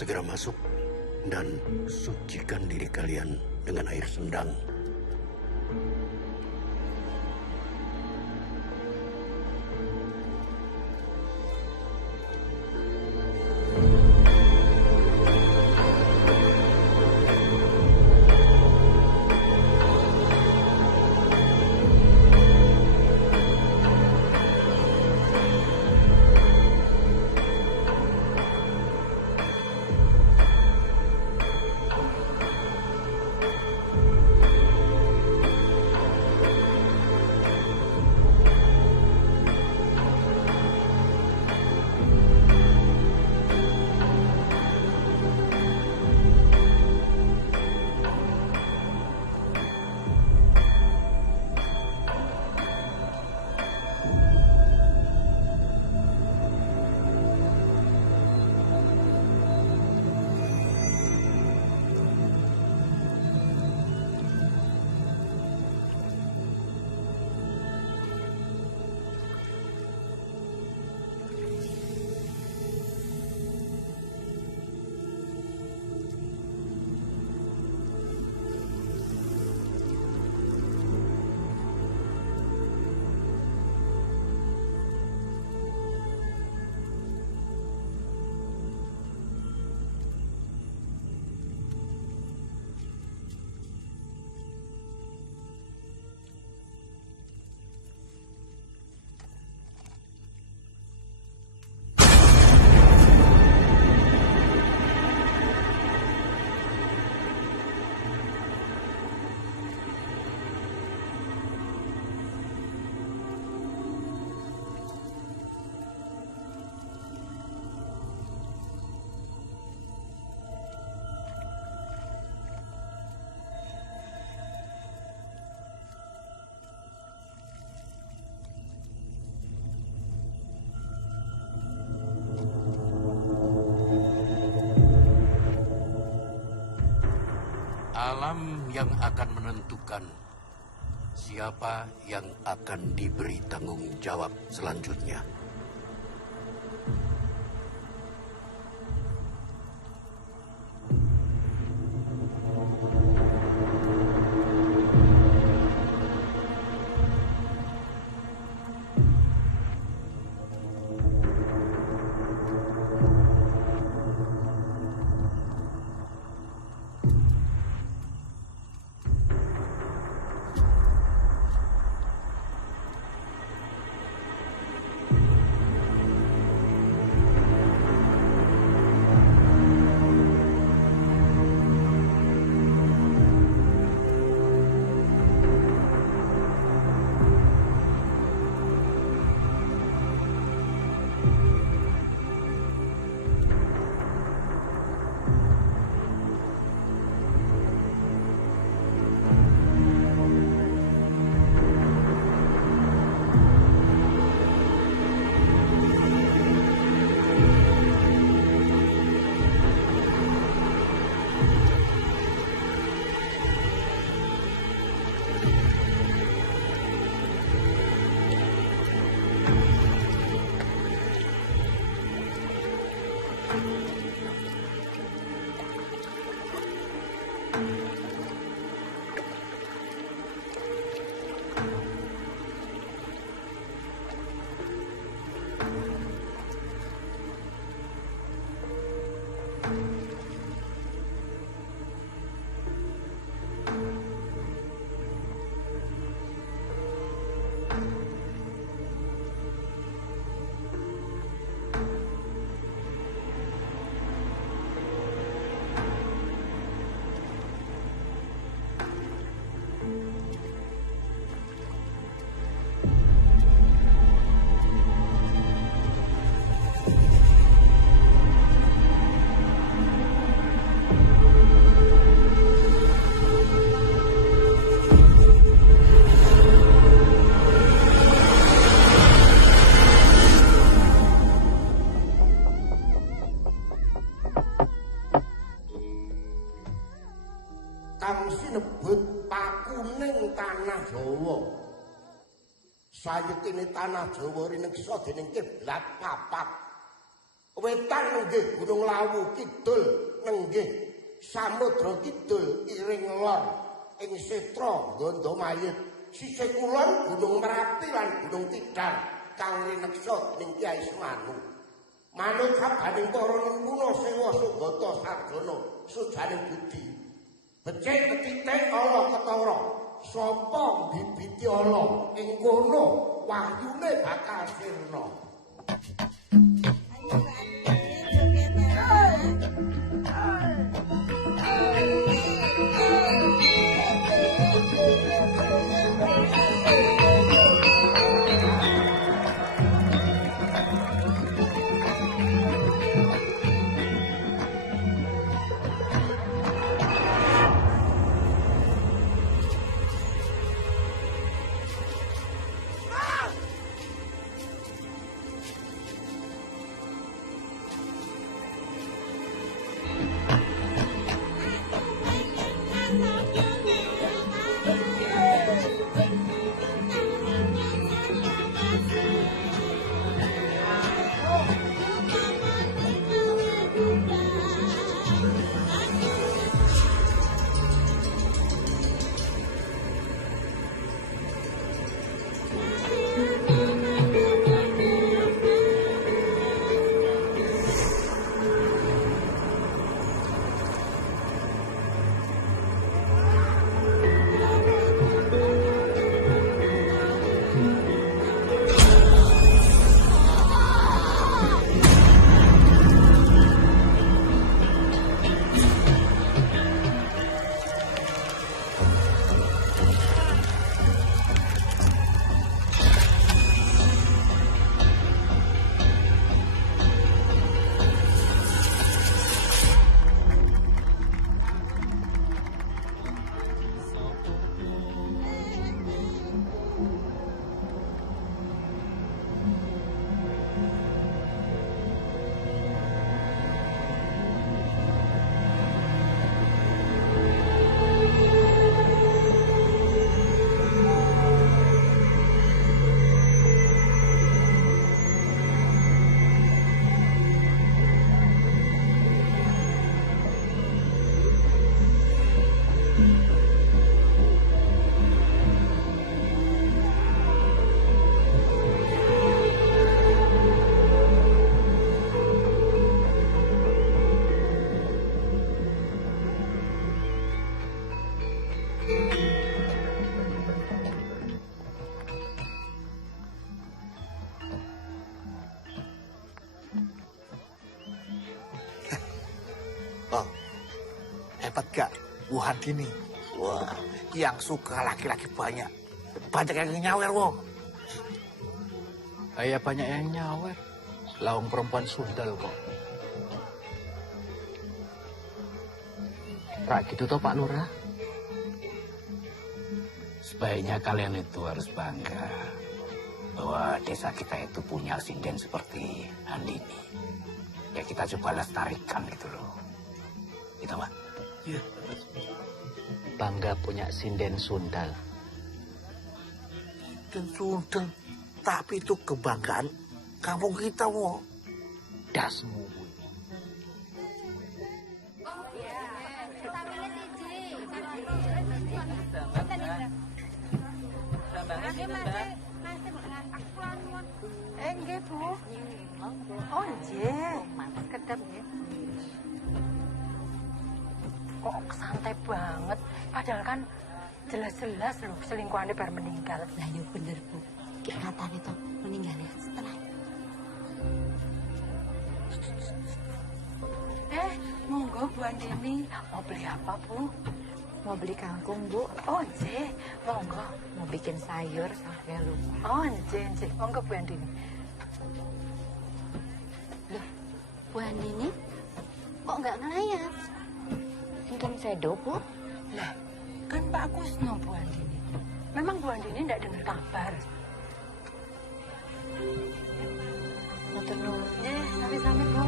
Segera masuk dan sucikan diri kalian dengan air sendang. Alam yang akan menentukan siapa yang akan diberi tanggung jawab selanjutnya. kang sinebut pakuning tanah Jawa. Sayekine tanah Jawa rineksa dening kiblat papat. Wetan nenggih Gunung Lawu, kidul nenggih Samudra Kidul, iring lor ing Setra Gondomayit, sisih kulon Gunung Merapi lan Gunung Tidal kang rineksa ning Kyai Semanu. Manut sabaning para nenguna sewa Sugata Sarjana sujaning budi. Becik ketitik ala ketara, sapa bibiti ala ing kono wahyune bakal sirna. Oh, hebat gak Wuhan gini? Wah, yang suka laki-laki banyak. Banyak yang nyawer, wong. Kayak banyak yang nyawer. Lawang perempuan sundal kok. Rak gitu toh Pak Lurah? Sebaiknya kalian itu harus bangga bahwa desa kita itu punya sinden seperti Andini. Ya kita coba lestarikan gitu loh. Gitu, Pak? Iya. Bangga punya sinden sundal. Dan sundel. Tapi itu kebanggaan kampung kita, wong. Dasmu. Nggih, Bu. Oh, nggih. Kedap nggih. Kok santai banget. Padahal kan jelas-jelas loh selingkuhannya baru meninggal. Lah yo bener, Bu. Ki katane to meninggalnya setelah. Monggo Bu Andini. Mau beli apa, Bu? Mau beli kangkung, Bu. Oh, nggih. Monggo. Mau bikin sayur sampai lupa. Oh, nggih. Monggo Bu Andini. Loh, Bu Andini kok nggak ngelayat? Singkem sedo, Bu. Lah, kan Pak Kusno Bu Andini. Memang Bu Andini enggak dengar kabar. Matur nuwun. Nggih, sami-sami, Bu.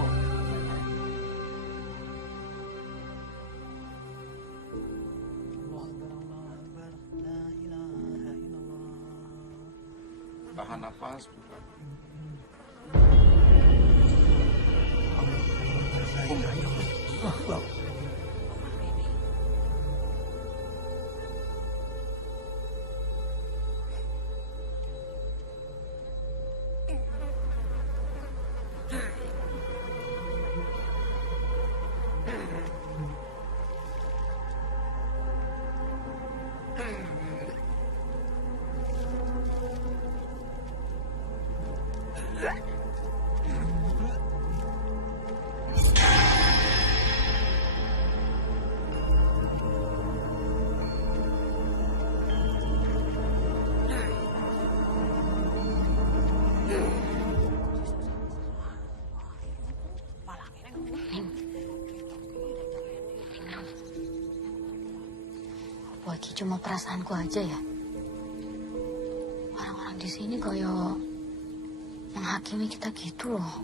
Tahan nafas. Wah, iki cuma perasaanku aja ya. Orang-orang di sini koyo menghakimi kita gitu loh.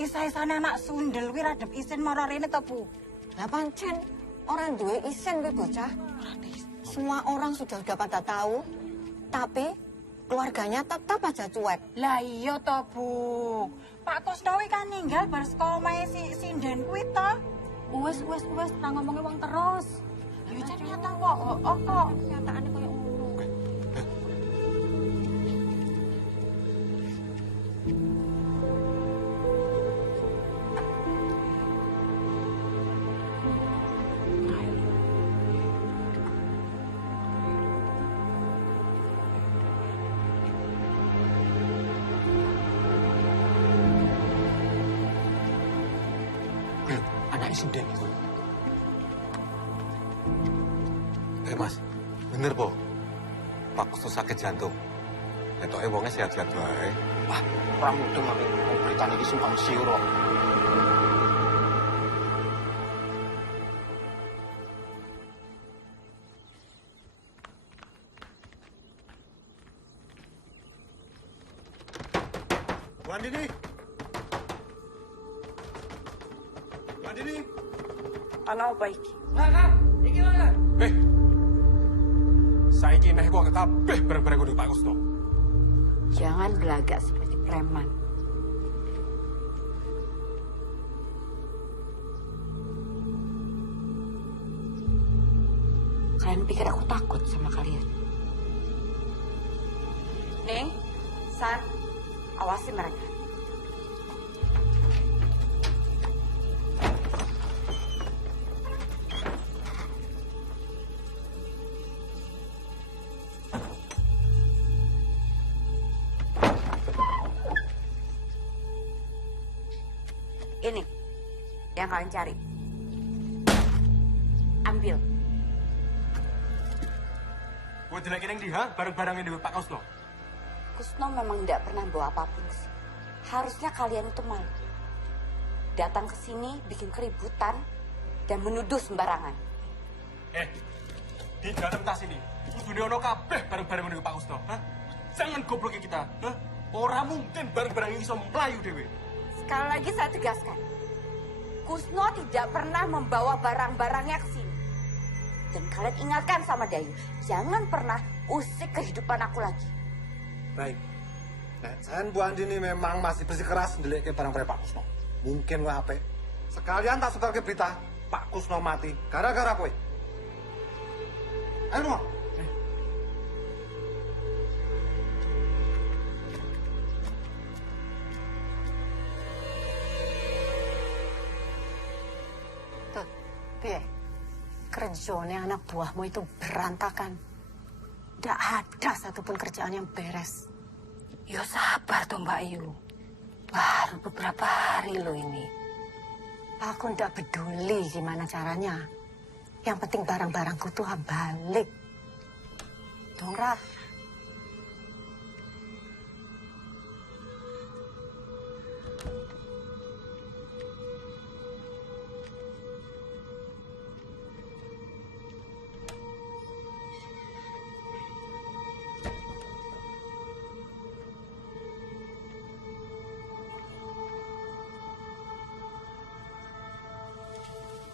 Isa-isane anak sundel kuwi radep isin mara rene to, Bu? Lah pancen orang duwe isin kuwi bocah. Semua orang sudah pada tahu, tapi keluarganya tetap aja cuek. Lah iya to, Bu. Pak Kusnowi kan ninggal bar saka omahe si sinden kuwi to. Wes ora ngomongi wong terus. Ya jan nyata kok. Oh kok kenyataane koyo ngono. Anak sinden itu. Mas, bener po. Pak Kusno sakit jantung. Netoke wonge sehat-sehat wae. Wah, orang itu makin beritanya ini simpang siur. Bu Andini. Bu Andini. Ana apa iki? Saiki neh kok kabeh bareng-bareng kudu Pak Kusno. Jangan belagak seperti preman. Kalian pikir aku takut sama kalian? Ning, San, awasi mereka. Ini yang kalian cari. Ambil. Gue jelek ini dia bareng-bareng ini Pak Kusno. Kusno memang tidak pernah bawa apapun sih. Harusnya kalian itu malu. Datang ke sini bikin keributan dan menuduh sembarangan. Di dalam tas ini, kudu ono kabeh bareng-bareng ini Pak Kusno. Jangan gobloki kita. Orang mungkin bareng-bareng ini bisa melayu dewe. Sekali lagi saya tegaskan, Kusno tidak pernah membawa barang-barangnya ke sini. Dan kalian ingatkan sama Dayu, jangan pernah usik kehidupan aku lagi. Baik. Nah, saya Bu Andini memang masih bersikeras ndelik ke barang-barang Pak Kusno. Mungkin wah apik. Sekalian tak sebar ke berita, Pak Kusno mati gara-gara kowe. Ayo, Mo. Tuh, piye? Kerjanya anak buahmu itu berantakan. Tidak ada satupun kerjaan yang beres. Ya sabar tuh Mbak Ayu. Baru beberapa hari loh ini. Aku tidak peduli gimana caranya. Yang penting barang-barangku tuh balik. Dongrak.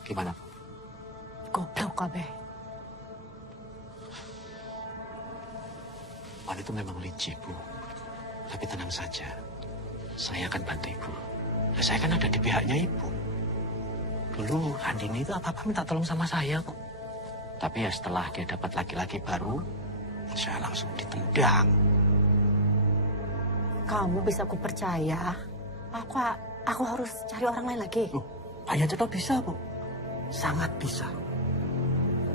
Gimana? Goblok kabeh. Wan itu memang licik, Bu. Tapi tenang saja. Saya akan bantu Ibu. Ya, saya kan ada di pihaknya Ibu. Dulu Andini itu apa-apa minta tolong sama saya kok. Tapi ya setelah dia dapat laki-laki baru, saya langsung ditendang. Kamu bisa aku percaya. Aku harus cari orang lain lagi. Loh, Pak Ceto bisa, Bu. Sangat bisa.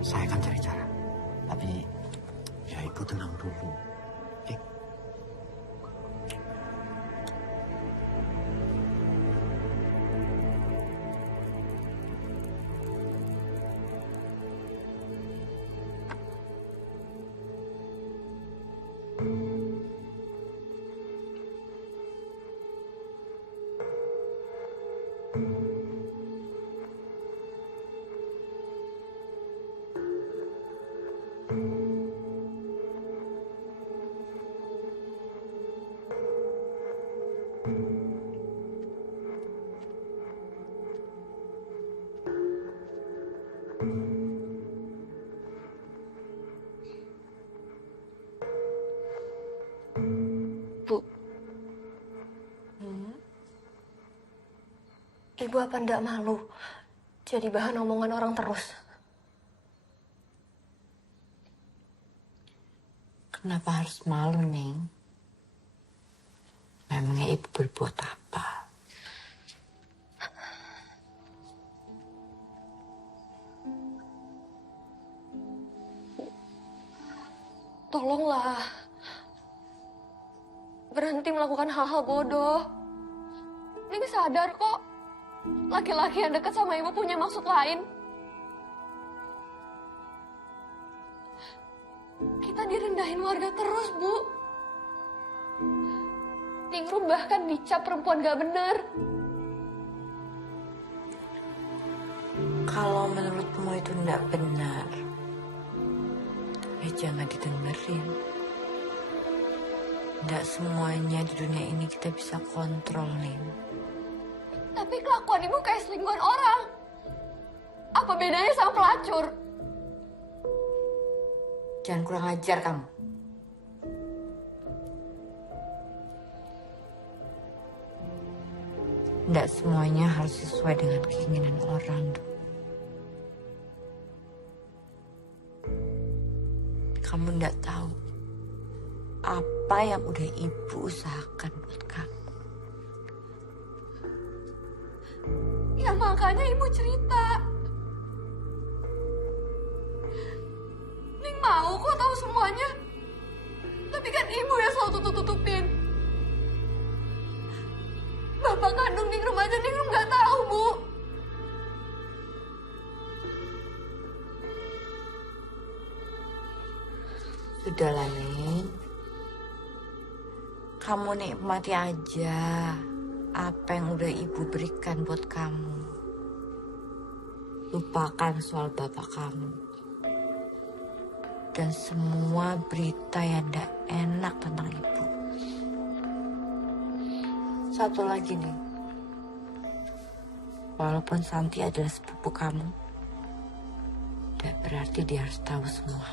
Saya akan cari cara. Tapi, ya Ibu tenang dulu. Oke? Bu, Ibu apa ndak malu jadi bahan omongan orang terus? Kenapa harus malu, Neng? Memangnya Ibu berbuat apa? Tolonglah. Berhenti melakukan hal-hal bodoh. Neng sadar kok, laki-laki yang dekat sama Ibu punya maksud lain. Kita direndahin warga terus, Bu. Ningrum bahkan dicap perempuan gak bener. Kalau menurutmu itu tidak benar, ya jangan didengerin. Tidak semuanya di dunia ini kita bisa kontrol, Neng. Tapi kelakuan Ibu kayak selingkuhan orang. Apa bedanya sama pelacur? Jangan kurang ajar kamu. Tidak semuanya harus sesuai dengan keinginan orang, Du. Kamu tidak tahu apa yang udah Ibu usahakan buat kamu. Ya makanya Ibu cerita. Ning mau kok tahu semuanya. Tapi kan Ibu yang selalu tutup-tutupin. Bapak kandung Ningrum aja Ningrum gak tahu, Bu. Sudahlah, Neng. Kamu nikmati aja apa yang udah Ibu berikan buat kamu. Lupakan soal bapak kamu. Dan semua berita yang tidak enak tentang Ibu. Satu lagi nih. Walaupun Santi adalah sepupu kamu, tidak berarti dia harus tahu semua.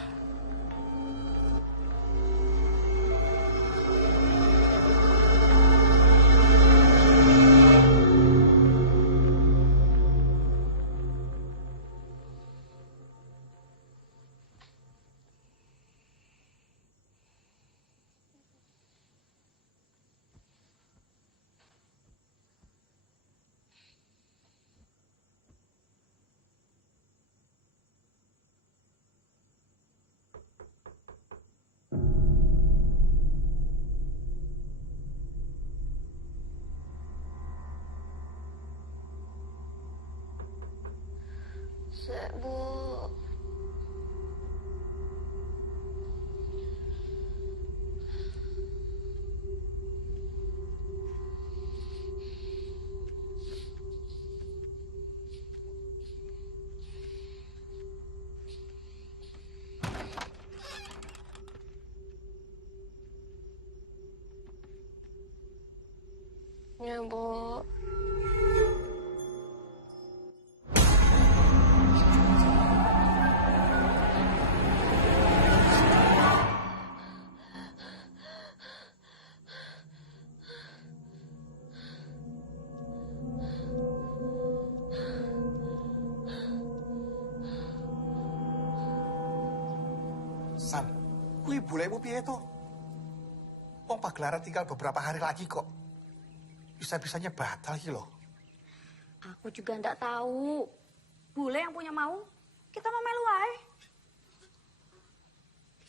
Bu. Ya, Bu. Kuwi bolehmu piye to? Wong pagelaran tinggal beberapa hari lagi kok. Bisa-bisanya batal iki lho. Aku juga ndak tahu. Bule yang punya mau, kita mau melu wae.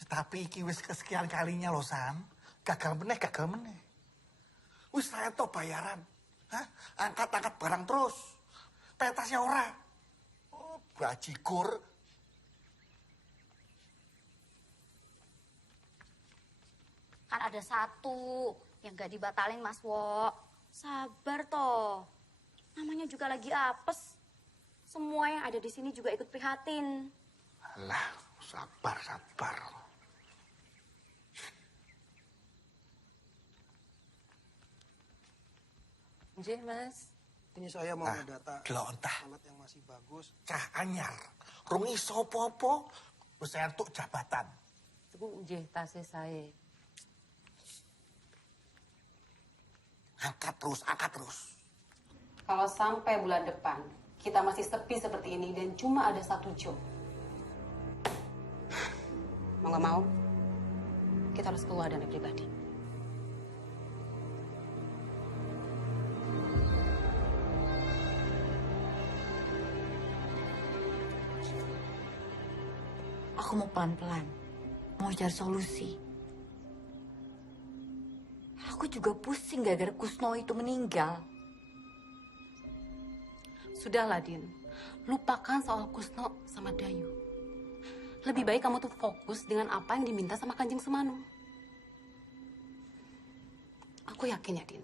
Ya, tapi iki wis kesekian kalinya loh, San. Gagal meneh. Wis saya to bayaran. Hah? Angkat-angkat barang terus. Petasnya ora. Oh, bajigur. Kan ada satu yang gak dibatalin Mas Wo. Sabar toh. Namanya juga lagi apes. Semua yang ada di sini juga ikut prihatin. Alah, sabar. Nggih, Mas. Ini saya mau ngedata Glontah. alat yang masih bagus. Cah anyar. Rung iso apa-apa. Wis entuk jabatan. Iku nggih tasih saya. Angkat terus. Kalau sampai bulan depan, kita masih sepi seperti ini dan cuma ada satu job. Mau nggak mau, kita harus keluar dana pribadi. Aku mau pelan-pelan, mau cari solusi. Aku juga pusing gara-gara Kusno itu meninggal. Sudahlah, Din. Lupakan soal Kusno sama Dayu. Lebih baik kamu tuh fokus dengan apa yang diminta sama Kanjeng Semanu. Aku yakin ya, Din.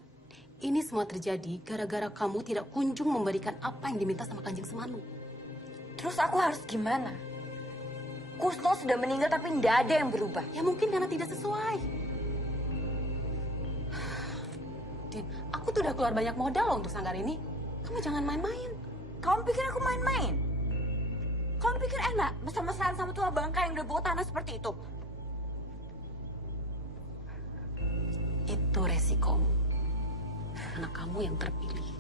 Ini semua terjadi gara-gara kamu tidak kunjung memberikan apa yang diminta sama Kanjeng Semanu. Terus aku harus gimana? Kusno sudah meninggal tapi tidak ada yang berubah. Ya mungkin karena tidak sesuai. Din, aku tuh udah keluar banyak modal loh untuk sanggar ini. Kamu jangan main-main. Kamu pikir aku main-main? Kamu pikir enak mesra-mesraan sama tua bangka yang udah bawa tanah seperti itu? Itu resikomu. Anak kamu yang terpilih.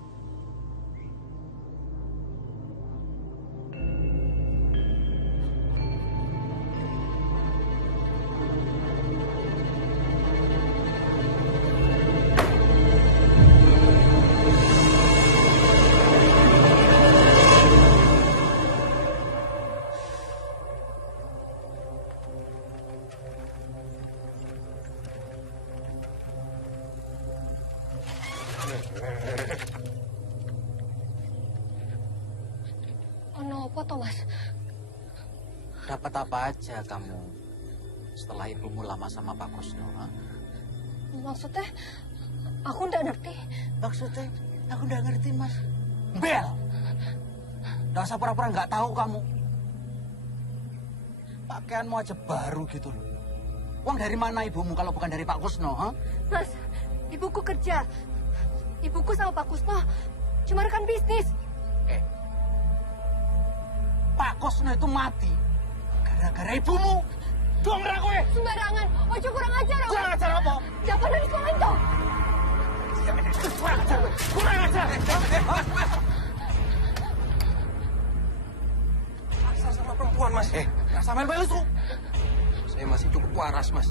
Ono apa toh, Mas? Dapat apa aja kamu setelah ibumu lama sama Pak Kusno? Ha? Maksudnya, aku ndak ngerti. Maksudnya, aku nggak ngerti, Mas. Bel! Nggak usah pura-pura nggak tahu kamu. Pakaianmu aja baru gitu loh. Uang dari mana ibumu kalau bukan dari Pak Kusno? Ha? Mas, ibuku kerja. Ibuku sama Pak Kusno cuma rekan bisnis. Pak Kusno itu mati gara-gara ibumu. Dong ra kowe. Sembarangan, ojo kurang ajar. Kurang ajar apa? Jangan dari sekolah itu. Kurang ajar. Asal sama perempuan, Mas. Nggak sampai lu su. Saya masih cukup waras, Mas.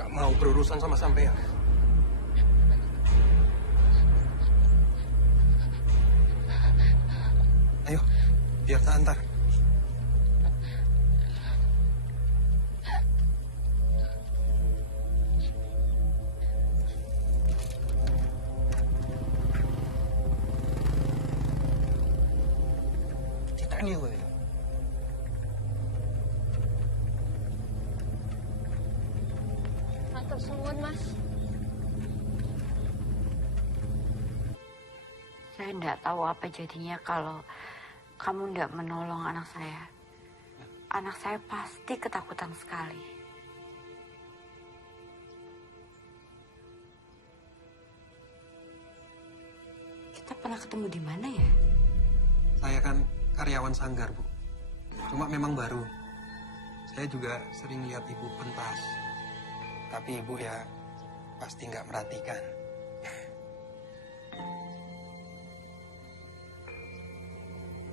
Gak mau berurusan sama sampean. Ayo, biar tak antar. Kita ini gue. Matur suwun, Mas. Saya tidak tahu apa jadinya kalau kamu tidak menolong anak saya. Anak saya pasti ketakutan sekali. Kita pernah ketemu di mana ya? Saya kan karyawan sanggar, Bu. Cuma memang baru. Saya juga sering lihat ibu pentas. Tapi ibu ya pasti nggak merhatikan.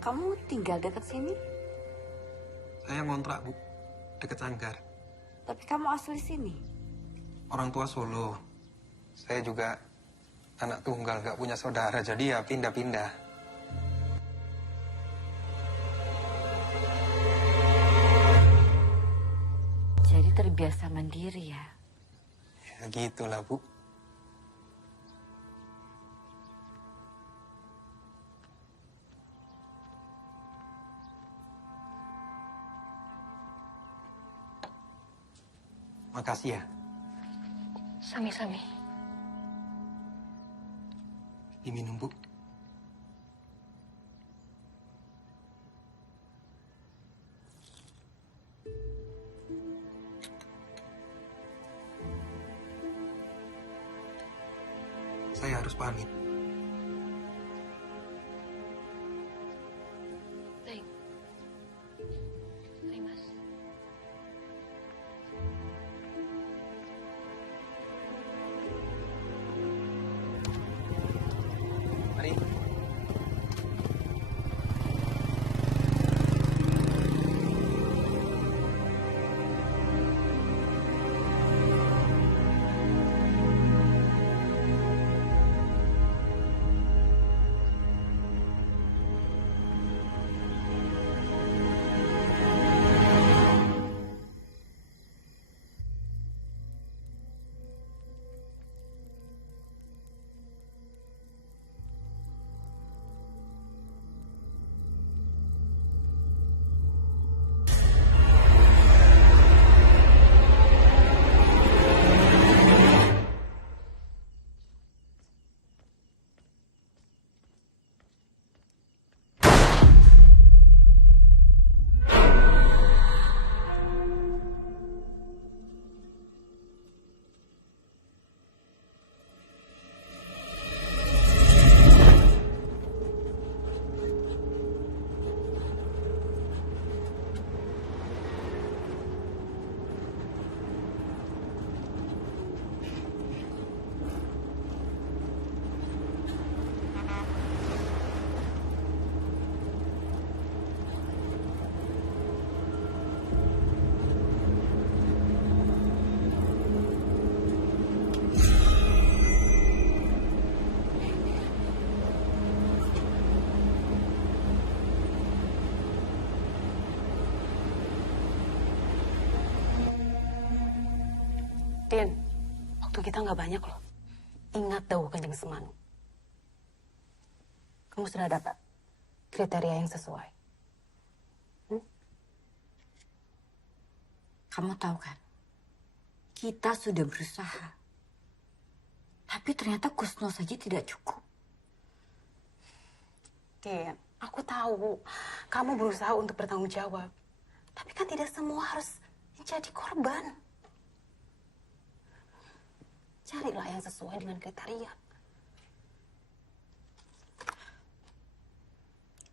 Kamu tinggal dekat sini? Saya ngontrak, Bu. Deket sanggar. Tapi kamu asli sini? Orang tua Solo. Saya juga anak tunggal, gak punya saudara, jadi ya pindah-pindah. Jadi terbiasa mandiri ya? Ya gitulah, Bu. Makasih ya. Sami-sami. Diminum, Bu. Saya harus pamit. Baik. Mari, Mas. Mari. Din, waktu kita nggak banyak loh. Ingat dahulu Kanjeng Semanu. Kamu sudah dapat kriteria yang sesuai. Kamu tahu kan? Kita sudah berusaha. Tapi ternyata Kusno saja tidak cukup. Din, aku tahu kamu berusaha untuk bertanggung jawab. Tapi kan tidak semua harus menjadi korban. Carilah yang sesuai dengan kriteria.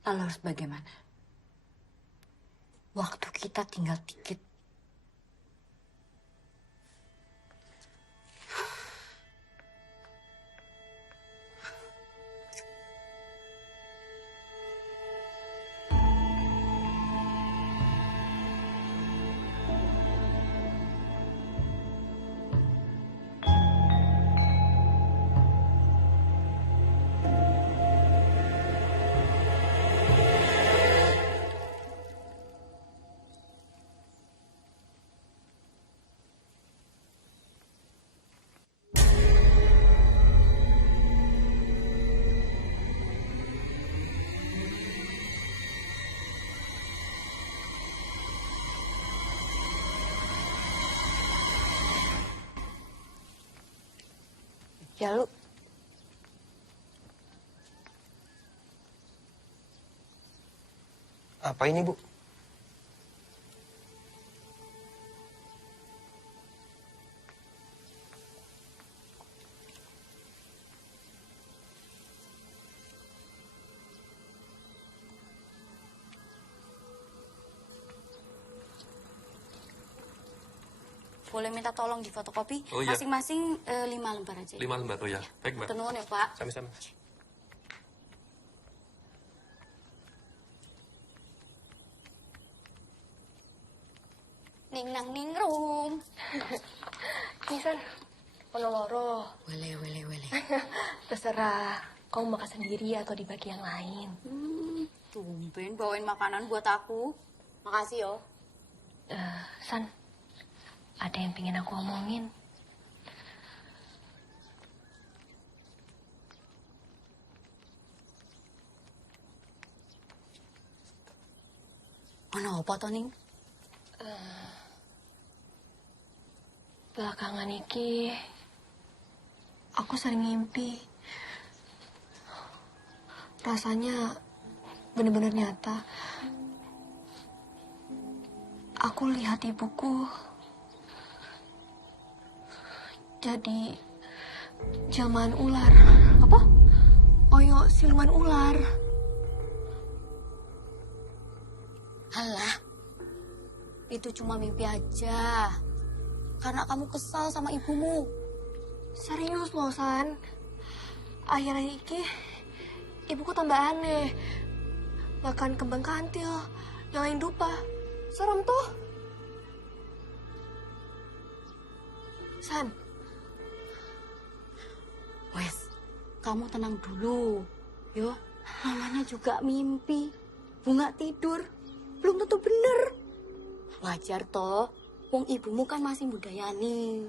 Lalu harus bagaimana? Waktu kita tinggal dikit. Ya lu, Apa ini, Bu? Boleh minta tolong di fotokopi? Oh, iya. Masing-masing 5 lembar aja. 5 lembar, oh ya. Baik, Mbak. Tenun ya, Pak. Sami-sami. Ning nang ning rum. Nisan, ono loro. Wele. Terserah, kamu makan sendiri atau dibagi yang lain. Tumben bawain makanan buat aku. Makasih yo. San, ada yang pengen aku omongin. Ono apa to, Ning? Belakangan iki, aku sering ngimpi. Rasanya bener-bener nyata. Aku lihat ibuku jadi jelmaan ular. Apa? Oyo siluman ular. Alah, itu cuma mimpi aja. Karena kamu kesal sama ibumu. Serius loh, San. Akhir-akhir iki, ibuku tambah aneh. Makan kembang kantil, nyalain dupa. Serem tuh. San. Wes, kamu tenang dulu. Yo, namanya juga mimpi. Bunga tidur, belum tentu bener. Wajar toh, wong ibumu kan masih budayani.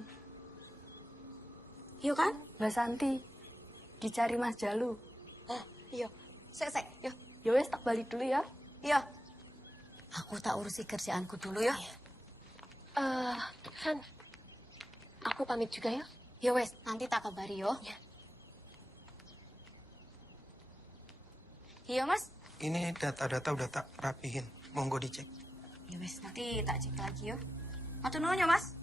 Iya kan? Mbak Santi, dicari Mas Jalu. Iya. Sek, yo. Ya wes, tak balik dulu ya. Iya. Aku tak urusi kerjaanku dulu ya. San, aku pamit juga ya. Ya wes, nanti tak kabari yo. Ya. Iya, Mas. Ini data-data udah tak rapihin. Monggo dicek. Ya wes, nanti tak cek lagi yo. Matur nuwun ya, Mas.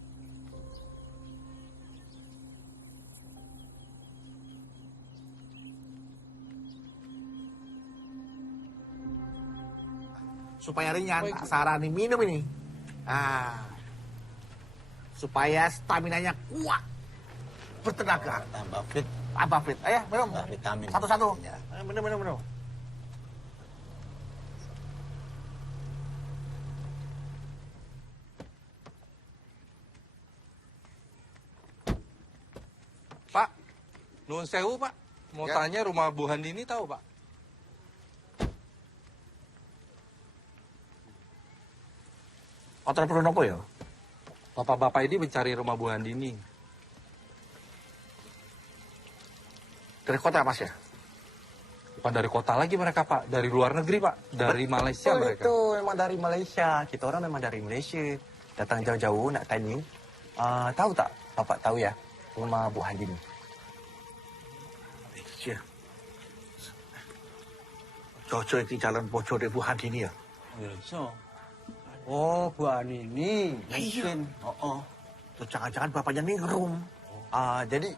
Supaya ringan, tak sarani minum ini. Supaya staminanya kuat, bertenaga. Tambah fit. Tambah fit. Ayo, minum. Tambah vitamin. Satu-satu. Ya. Minum. Pak, nuwun sewu, Pak. Mau tanya rumah Bu Handini tahu, Pak? Hotel perlu nopo ya? Bapak-bapak ini mencari rumah Bu Handini. Dari kota, Mas ya? Bukan dari kota lagi mereka, Pak. Dari luar negeri, Pak. Dari Malaysia mereka. Itu memang dari Malaysia. Kita orang memang dari Malaysia. Datang jauh-jauh nak tanya. Tahu tak? Bapak tahu ya rumah Bu Handini. Iya. Cocok iki jalan bocor Bu Handini ya? So. Oh, Bu Handini. Ya iya. Oh. Tuh jangan-jangan bapaknya ningrum. Jadi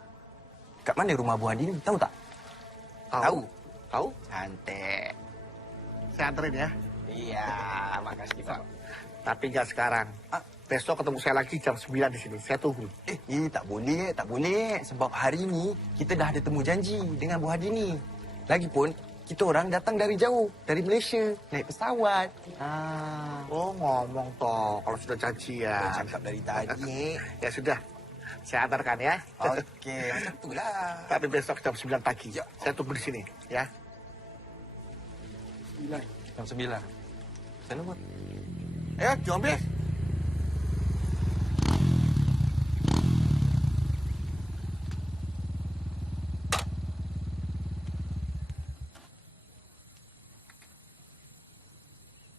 kat mana rumah Bu Handini? Tahu tak? Tahu. Tahu? Santai. Saya anterin ya. Iya, makasih Pak. Tapi jangan sekarang. Besok ketemu saya lagi jam 9 di sini. Saya tunggu. Tak boleh. Sebab hari ini kita dah ada temu janji dengan Bu Handini. Lagipun, kita orang datang dari jauh, dari Malaysia, naik pesawat. Oh, ngomong toh, kalau sudah janji ya. Cakap dari tadi. Ya sudah, saya antarkan ya. Oke, itulah. Tapi besok jam 9 pagi. Ya. Saya tunggu di sini, ya. Jam 9. Sana, Pak. Ayo, jombe.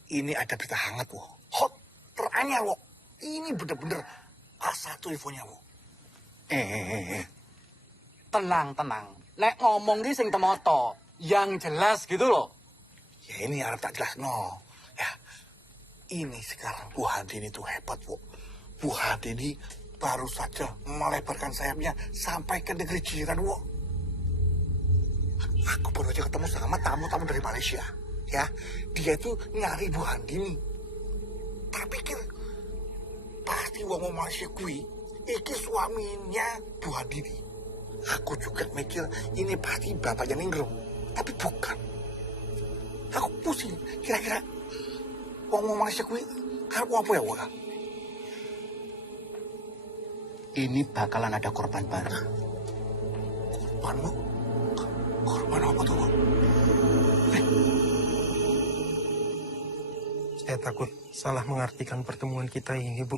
Ini ada berita hangat, wo. Hot, teranyar, wo. Ini bener-bener A1 infonya, wo. Tenang. Nek ngomong ki sing temoto, yang jelas gitu loh. Ya ini harap tak jelas, no. Ya, ini sekarang Bu Handini itu hebat, wo. Bu Handini baru saja melebarkan sayapnya sampai ke negeri jiran, wo. Aku baru aja ketemu sama tamu-tamu dari Malaysia. Ya, dia itu nyari Bu Handini. Tak pikir pasti wong Malaysia kui iki suaminya Bu Handini. Aku juga mikir ini pasti bapaknya Ninggrum, tapi bukan. Aku pusing, kira-kira wong Malaysia kui karep apa ya, wong? ini bakalan ada korban baru. Korban, Bu? Korban apa tuh, Bu? Saya takut salah mengartikan pertemuan kita ini, Bu.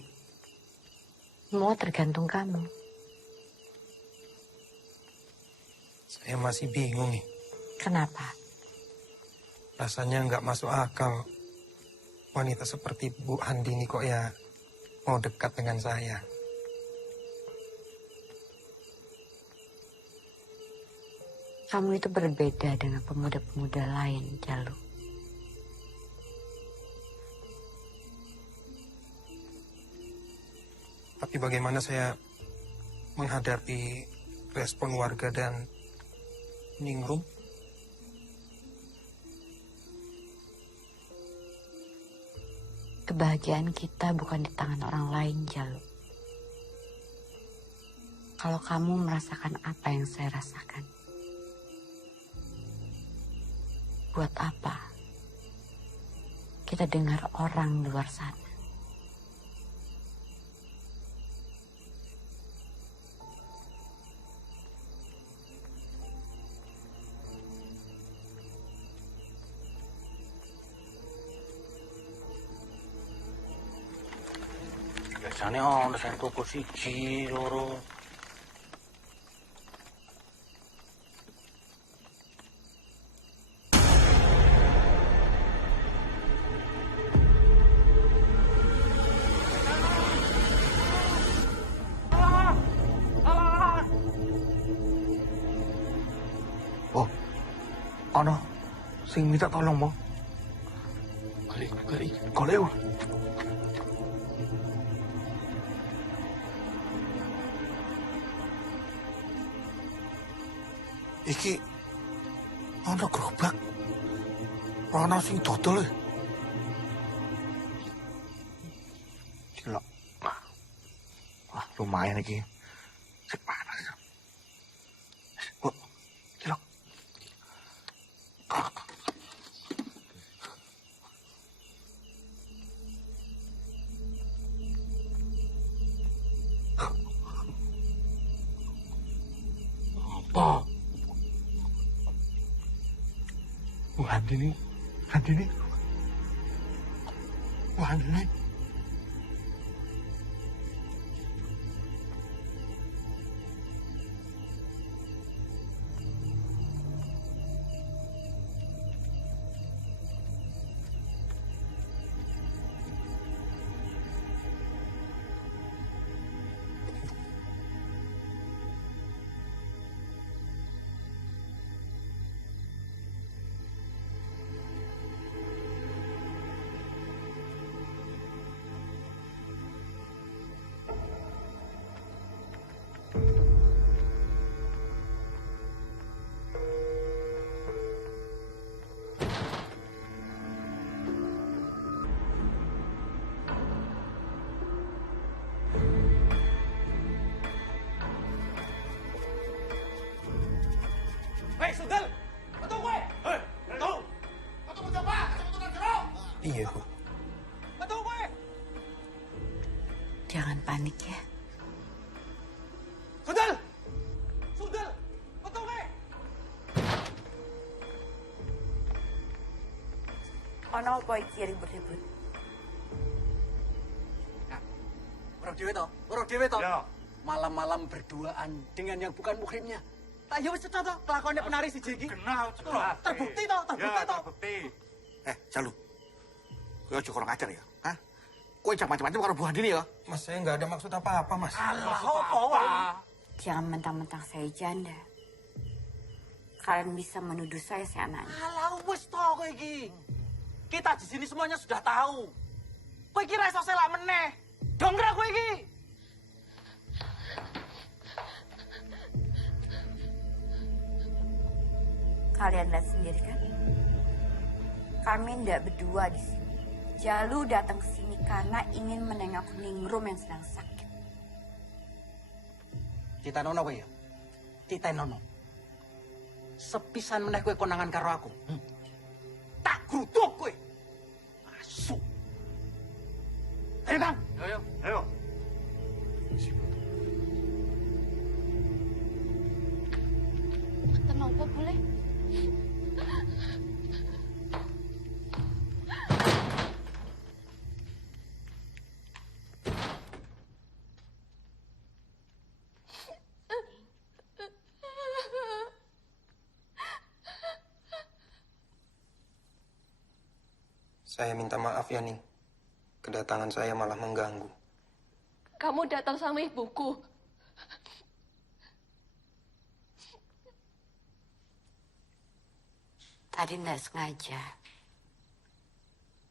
Semua tergantung kamu. Saya masih bingung nih. Kenapa? Rasanya nggak masuk akal. Wanita seperti Bu Handini kok ya mau dekat dengan saya. Kamu itu berbeda dengan pemuda-pemuda lain, Jalu. Tapi bagaimana saya menghadapi respon warga dan Ningrum? Kebahagiaan kita bukan di tangan orang lain, Jalu. Kalau kamu merasakan apa yang saya rasakan, buat apa kita dengar orang luar sana? Biasanya ono sing tuku siji, loro. Oh, ono sing minta tolong, Mo. Golek. Iki ana gerobak. Ana sing dodol. Cilok. Wah, lumayan iki. Sik panas. Kok cilok. Apa? Bu Handini. Bu Handini. Hei, Sugel! Betul gue! Hei, betul! Betul siapa? Betul jeruk! Iya, Bu. Betul gue! Jangan panik ya. Sugel! Sugel! Betul gue! Ono apa iki ribut-ribut? Orang dewe toh. Malam-malam berduaan dengan yang bukan muhrimnya. Tak ya wis cocok kelakuannya penari si Jeki. Kenal, terbukti toh. Jalu. Kowe aja kurang ajar ya. Hah? Kowe jangan macam-macam karo Bu Handini ya. Mas, saya nggak ada maksud apa-apa, Mas. Jangan mentang-mentang saya janda. Kalian bisa menuduh saya seenaknya. Alah wis toh kowe iki. Kita di sini semuanya sudah tahu. Kowe kira iso selak meneh. Dongkrak kowe iki. Kalian lihat sendiri kan? Kami tidak berdua di sini. Jalu datang ke sini karena ingin menengok Ningrum yang sedang sakit. Kita nono kowe ya. Kita nono. Sepisan meneh kowe konangan karo aku. Tak grutuk kowe. Masuk. Ayo, Kang. Ayo. Apa boleh? Saya minta maaf ya, Ning. Kedatangan saya malah mengganggu. Kamu datang sama ibuku. Tadi nggak sengaja.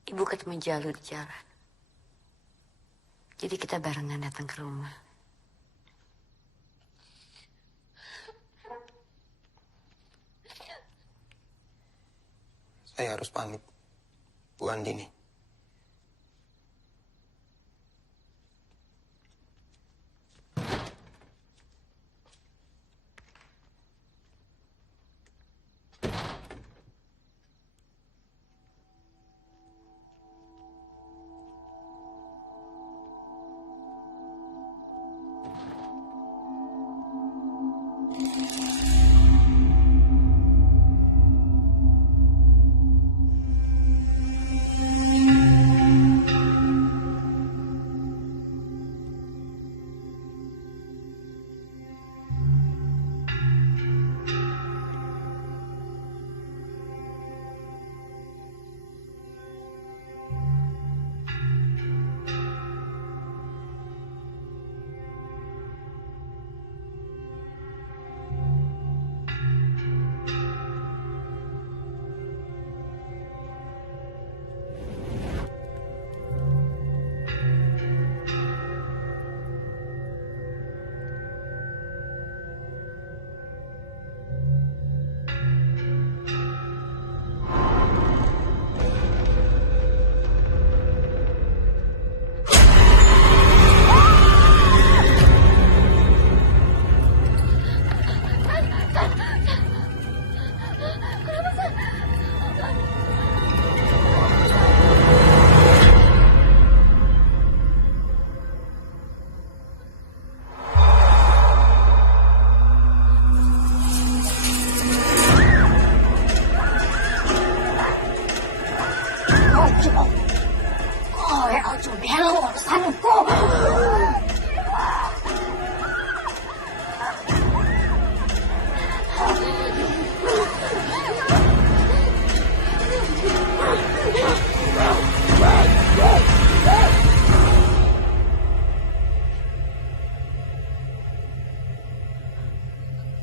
Ibu ketemu Jalu di jalan. Jadi kita barengan datang ke rumah. Saya harus pamit, Bu Andini.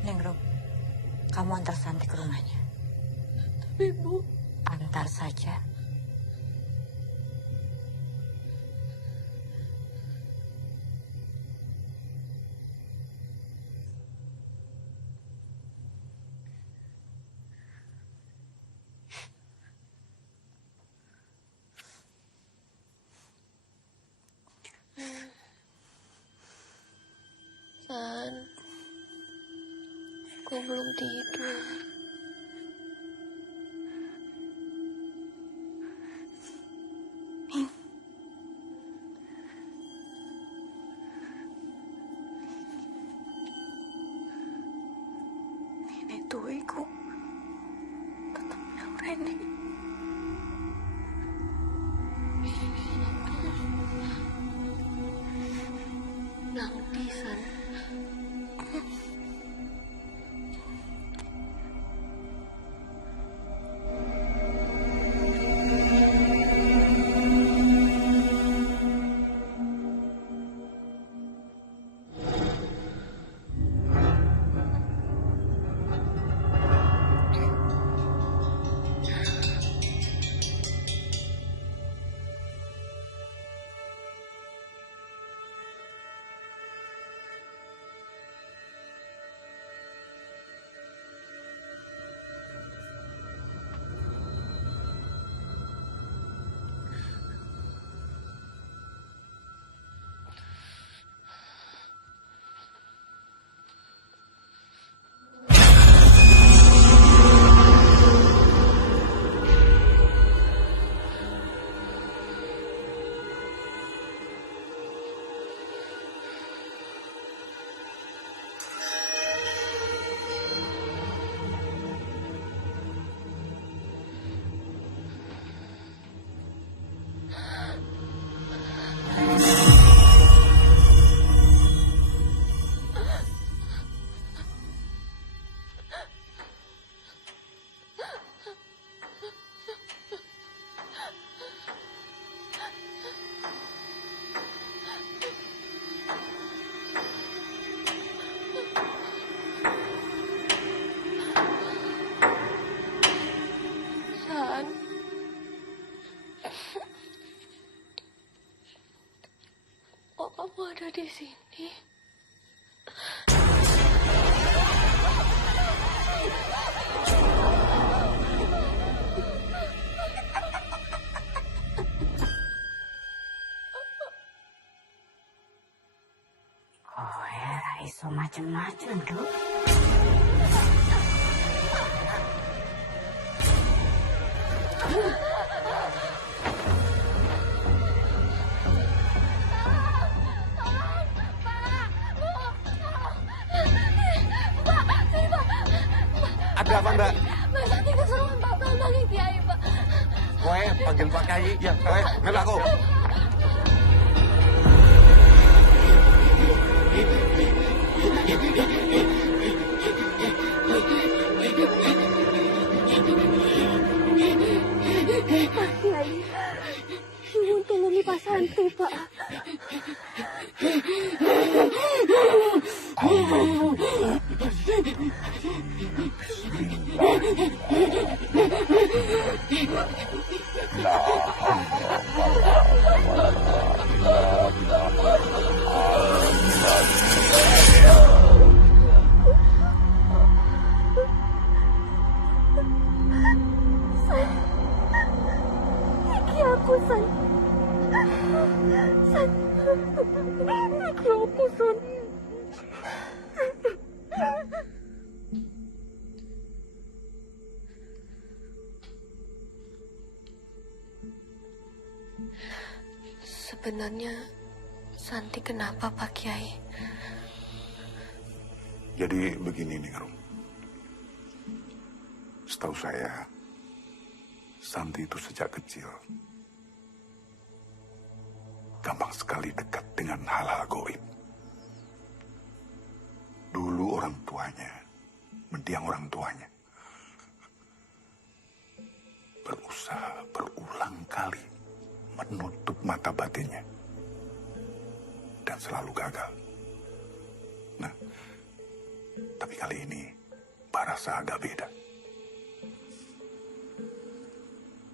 Ningrum, kamu antar Santi ke rumahnya. Tapi Bu, antar saja. San, aku belum tidur. Nenek tuiku tetap yang Reni. Nanti, San. ada di sini. Kowe iso macem-macem, Duk. Ada apa, Mbak? Mbak Santi keseruan Pak panggil Kiai, Pak. Kowe panggil Pak Kiai. Ya, kowe ngel aku. Pak Kiai, nyuwun tulungi Pak Santi, Pak. Iki aku, San. San. Iki aku, San. Sebenarnya Santi kenapa, Pak Kiai? Jadi begini, Ningrum. Setahu saya, Santi itu sejak kecil gampang sekali dekat dengan hal-hal goib. Dulu orang tuanya, mendiang orang tuanya, berusaha berulang kali menutup mata batinnya dan selalu gagal. Nah, tapi kali ini Barasa agak beda.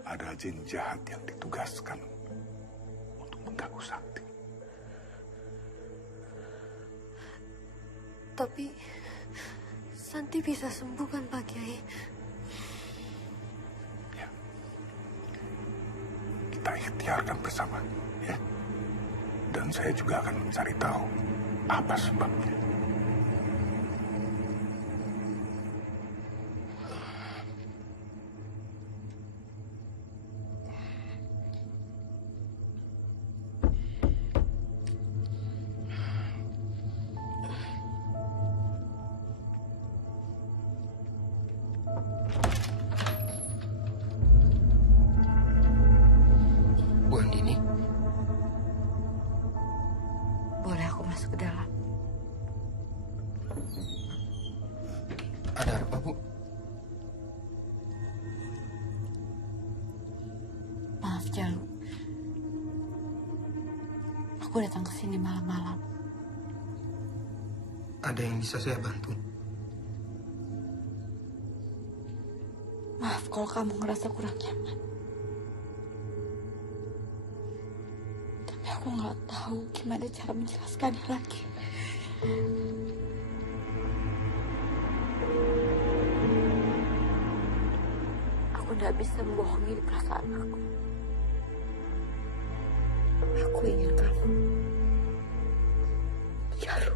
Ada jin jahat yang ditugaskan untuk mengganggu Santi. Tapi Santi bisa sembuh kan, Pak Kiai? Ya. Kita ikhtiarkan bersama, ya. Dan saya juga akan mencari tahu apa sebabnya. Bu Andini, boleh aku masuk ke dalam? Ada apa, Bu? Maaf, Jalu. Aku datang ke sini malam-malam. Ada yang bisa saya bantu? Maaf kalau kamu ngerasa kurang nyaman. Tapi aku nggak tahu gimana cara menjelaskannya lagi. Aku nggak bisa membohongi perasaan aku. Aku ingin kamu, Jalu.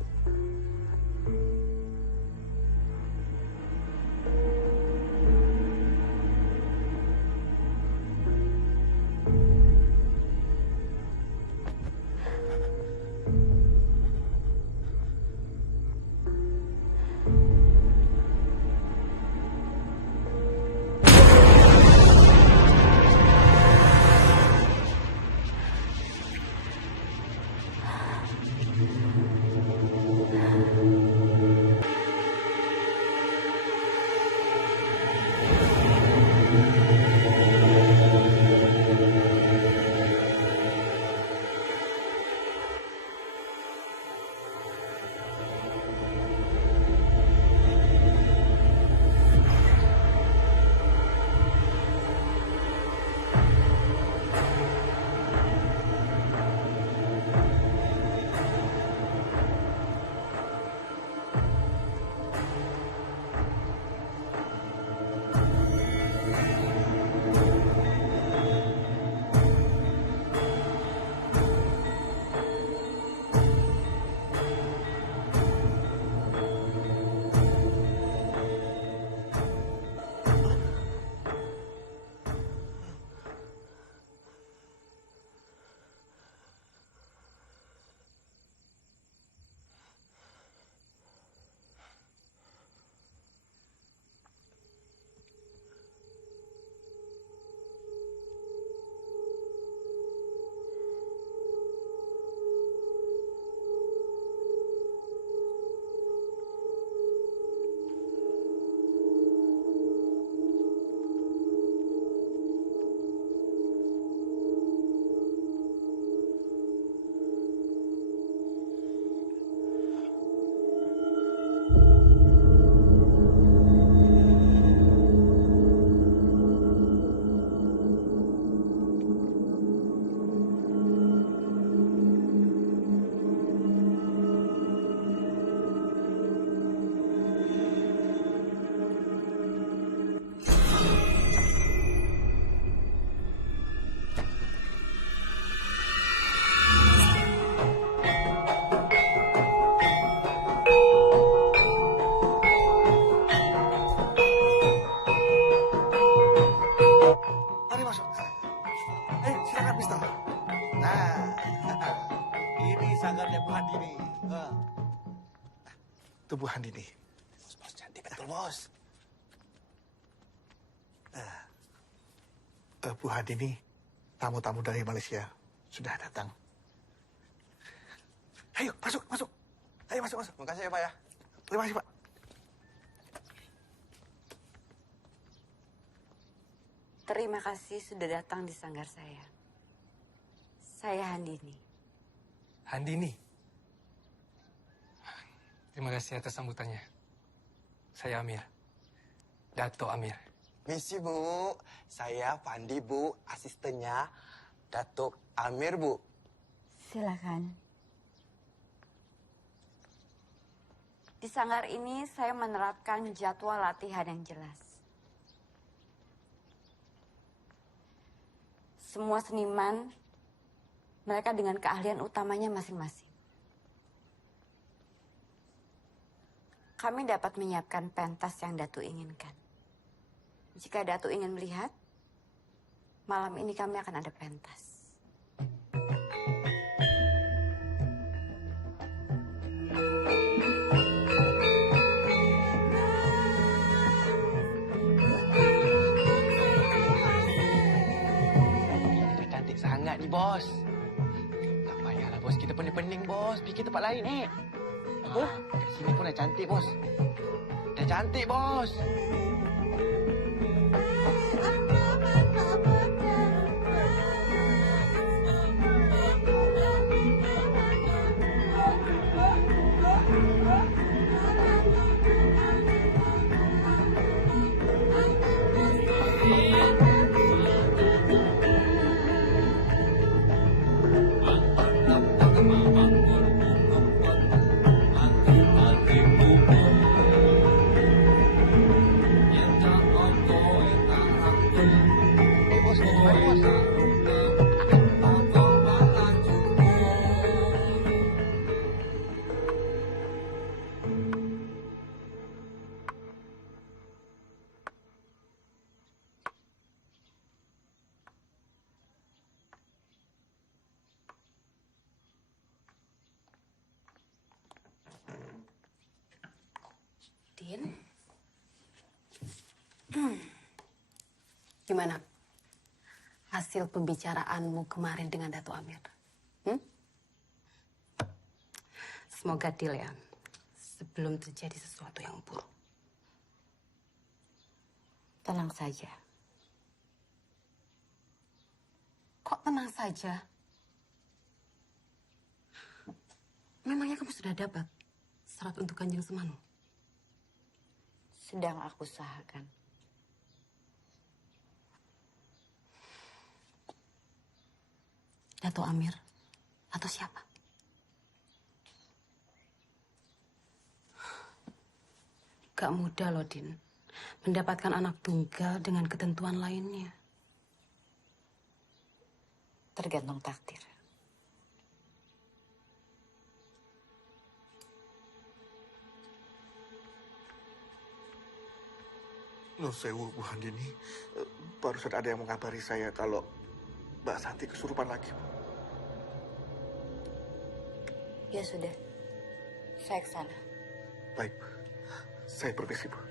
Bu Handini. Bos cantik betul, Bos. Bu Handini, tamu-tamu dari Malaysia sudah datang. Ayo, masuk. Ayo, masuk. Makasih ya, Pak ya. Terima kasih, Pak. Terima kasih sudah datang di sanggar saya. Saya Handini. Handini. Terima kasih atas sambutannya. Saya Amir. Dato Amir. Misi, Bu. Saya Pandi, Bu. Asistennya Datuk Amir, Bu. Silakan. Di sanggar ini saya menerapkan jadwal latihan yang jelas. Semua seniman, mereka dengan keahlian utamanya masing-masing. Kami dapat menyiapkan pentas yang Datu inginkan. Jika Datu ingin melihat, malam ini kami akan ada pentas. Cantik sangat ni, Bos. Tak payahlah, Bos. Kita pening-pening, Bos. Pergi tempat lain, Apa? Kat sini pun dah cantik, Bos. Dah cantik, Bos. Din? Gimana hasil pembicaraanmu kemarin dengan Dato Amir? Semoga deal ya, sebelum terjadi sesuatu yang buruk. Tenang saja. Kok tenang saja? Memangnya kamu sudah dapat syarat untuk Kanjeng Semanu? Sedang aku usahakan. Dato Amir atau siapa? Gak mudah loh, Din. Mendapatkan anak tunggal dengan ketentuan lainnya. Tergantung takdir. Nuwun sewu, Bu Handini. Barusan ada yang mengabari saya kalau Mbak Santi kesurupan lagi. Ya sudah, saya ke sana. Baik, saya permisi, Bu.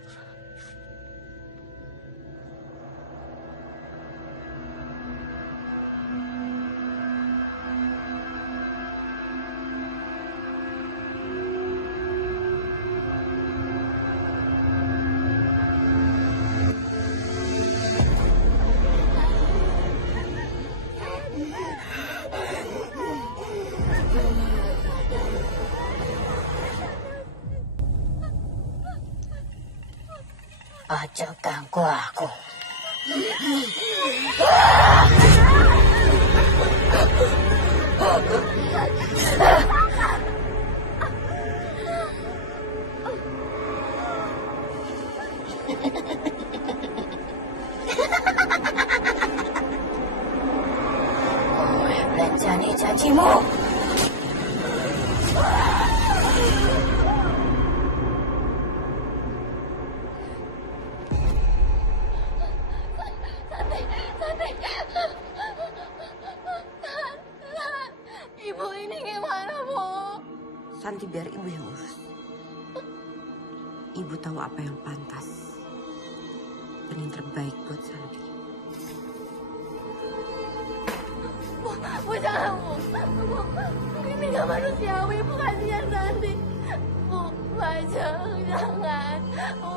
Ojo ganggu aku. Kowe bencani janjimu. Ibu ini gimana, Bu? Santi biar ibu yang urus. Ibu tahu apa yang pantas dan yang terbaik buat Sandi. Bu, jangan, Bu. Bu, ini gak manusiawi, Bu. Kasihan Sandi. Bu, jangan. Bu,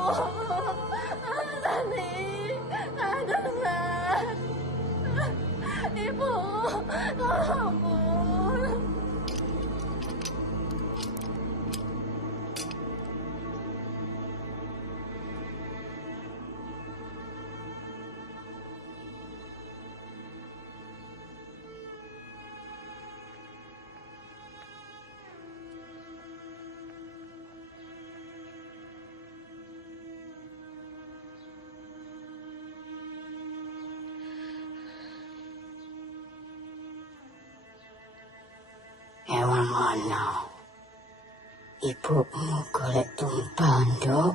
Sandi. Aduh, San. Ibu, tolong, Bu. Ewang ana. Ibumu golek tumpal, Nduk.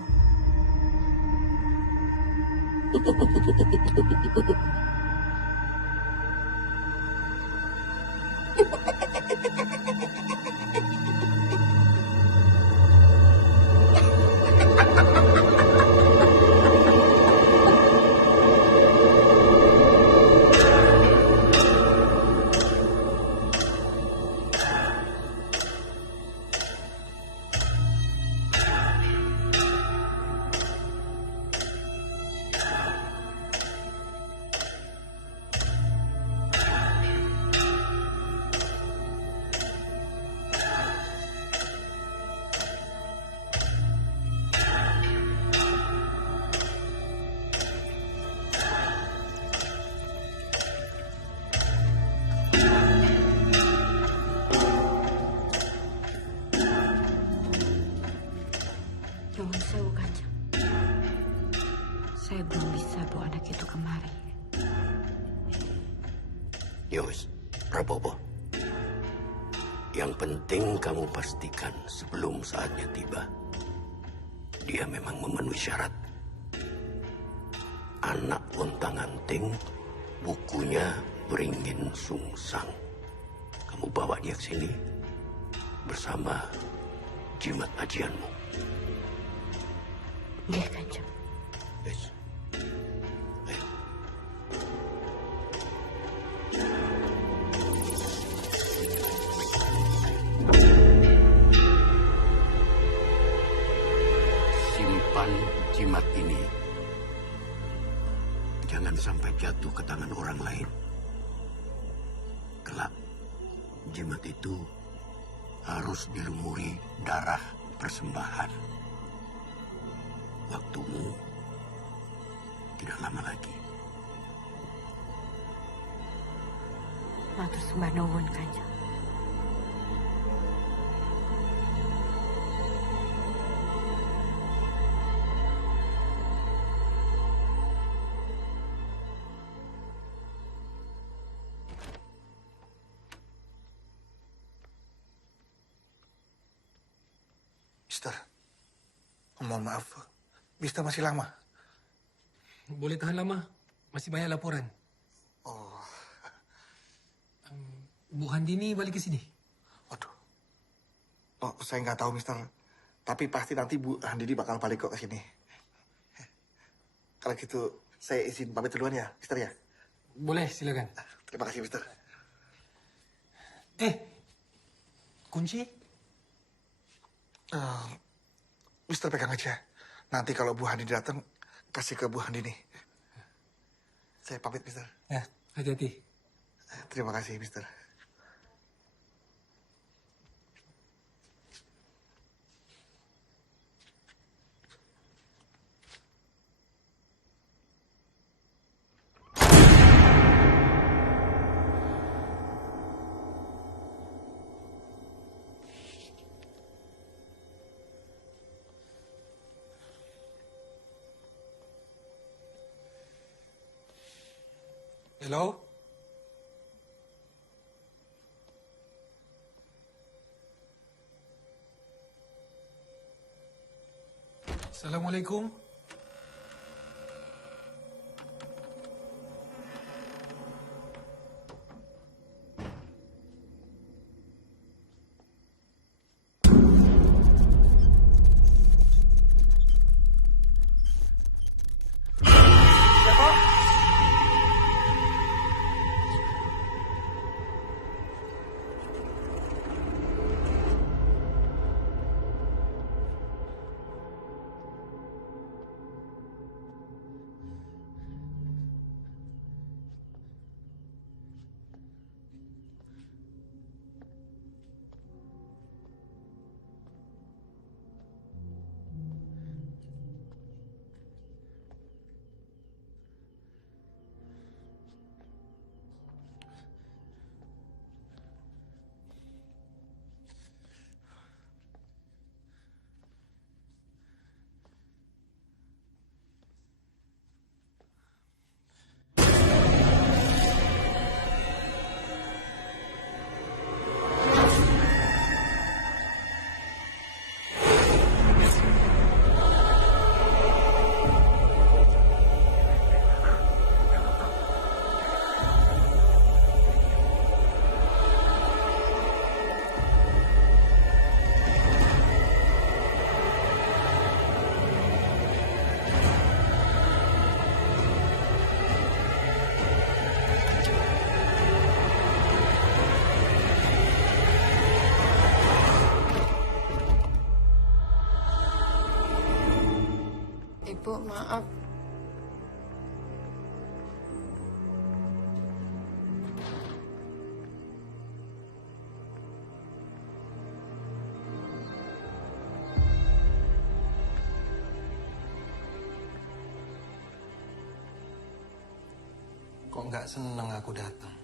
Nyuwun sewu, Kanjeng. Saya belum bisa bawa anak itu kemari. Yos, Prabowo. Yang penting kamu pastikan sebelum saatnya tiba, dia memang memenuhi syarat. Anak Untang-Anting, bukunya beringin sungsang. Kamu bawa dia ke sini bersama jimat ajianmu. Nggih, Kanjeng. Yes. Simpan jimat ini. Jangan sampai jatuh ke tangan orang lain. Kelak, jimat itu harus dilumuri darah persembahan. Waktumu tidak lama lagi. Matur sembah nuwun, Kanjeng. Mister, mohon maaf. Mister masih lama? Boleh tahan lama. Masih banyak laporan. Oh. Bu Handini balik ke sini? Oh, saya nggak tahu, Mister. Tapi pasti nanti Bu Handini bakal balik kok ke sini. Kalau gitu, saya izin pamit duluan ya, Mister ya? Boleh, silakan. Terima kasih, Mister. Kunci? Mister pegang aja. Nanti kalau Bu Handini datang, kasih ke Bu Handini. Saya pamit, Mister. Ya, hati-hati. Terima kasih, Mister. Hello? Assalamualaikum. Maaf. Kok nggak seneng aku datang?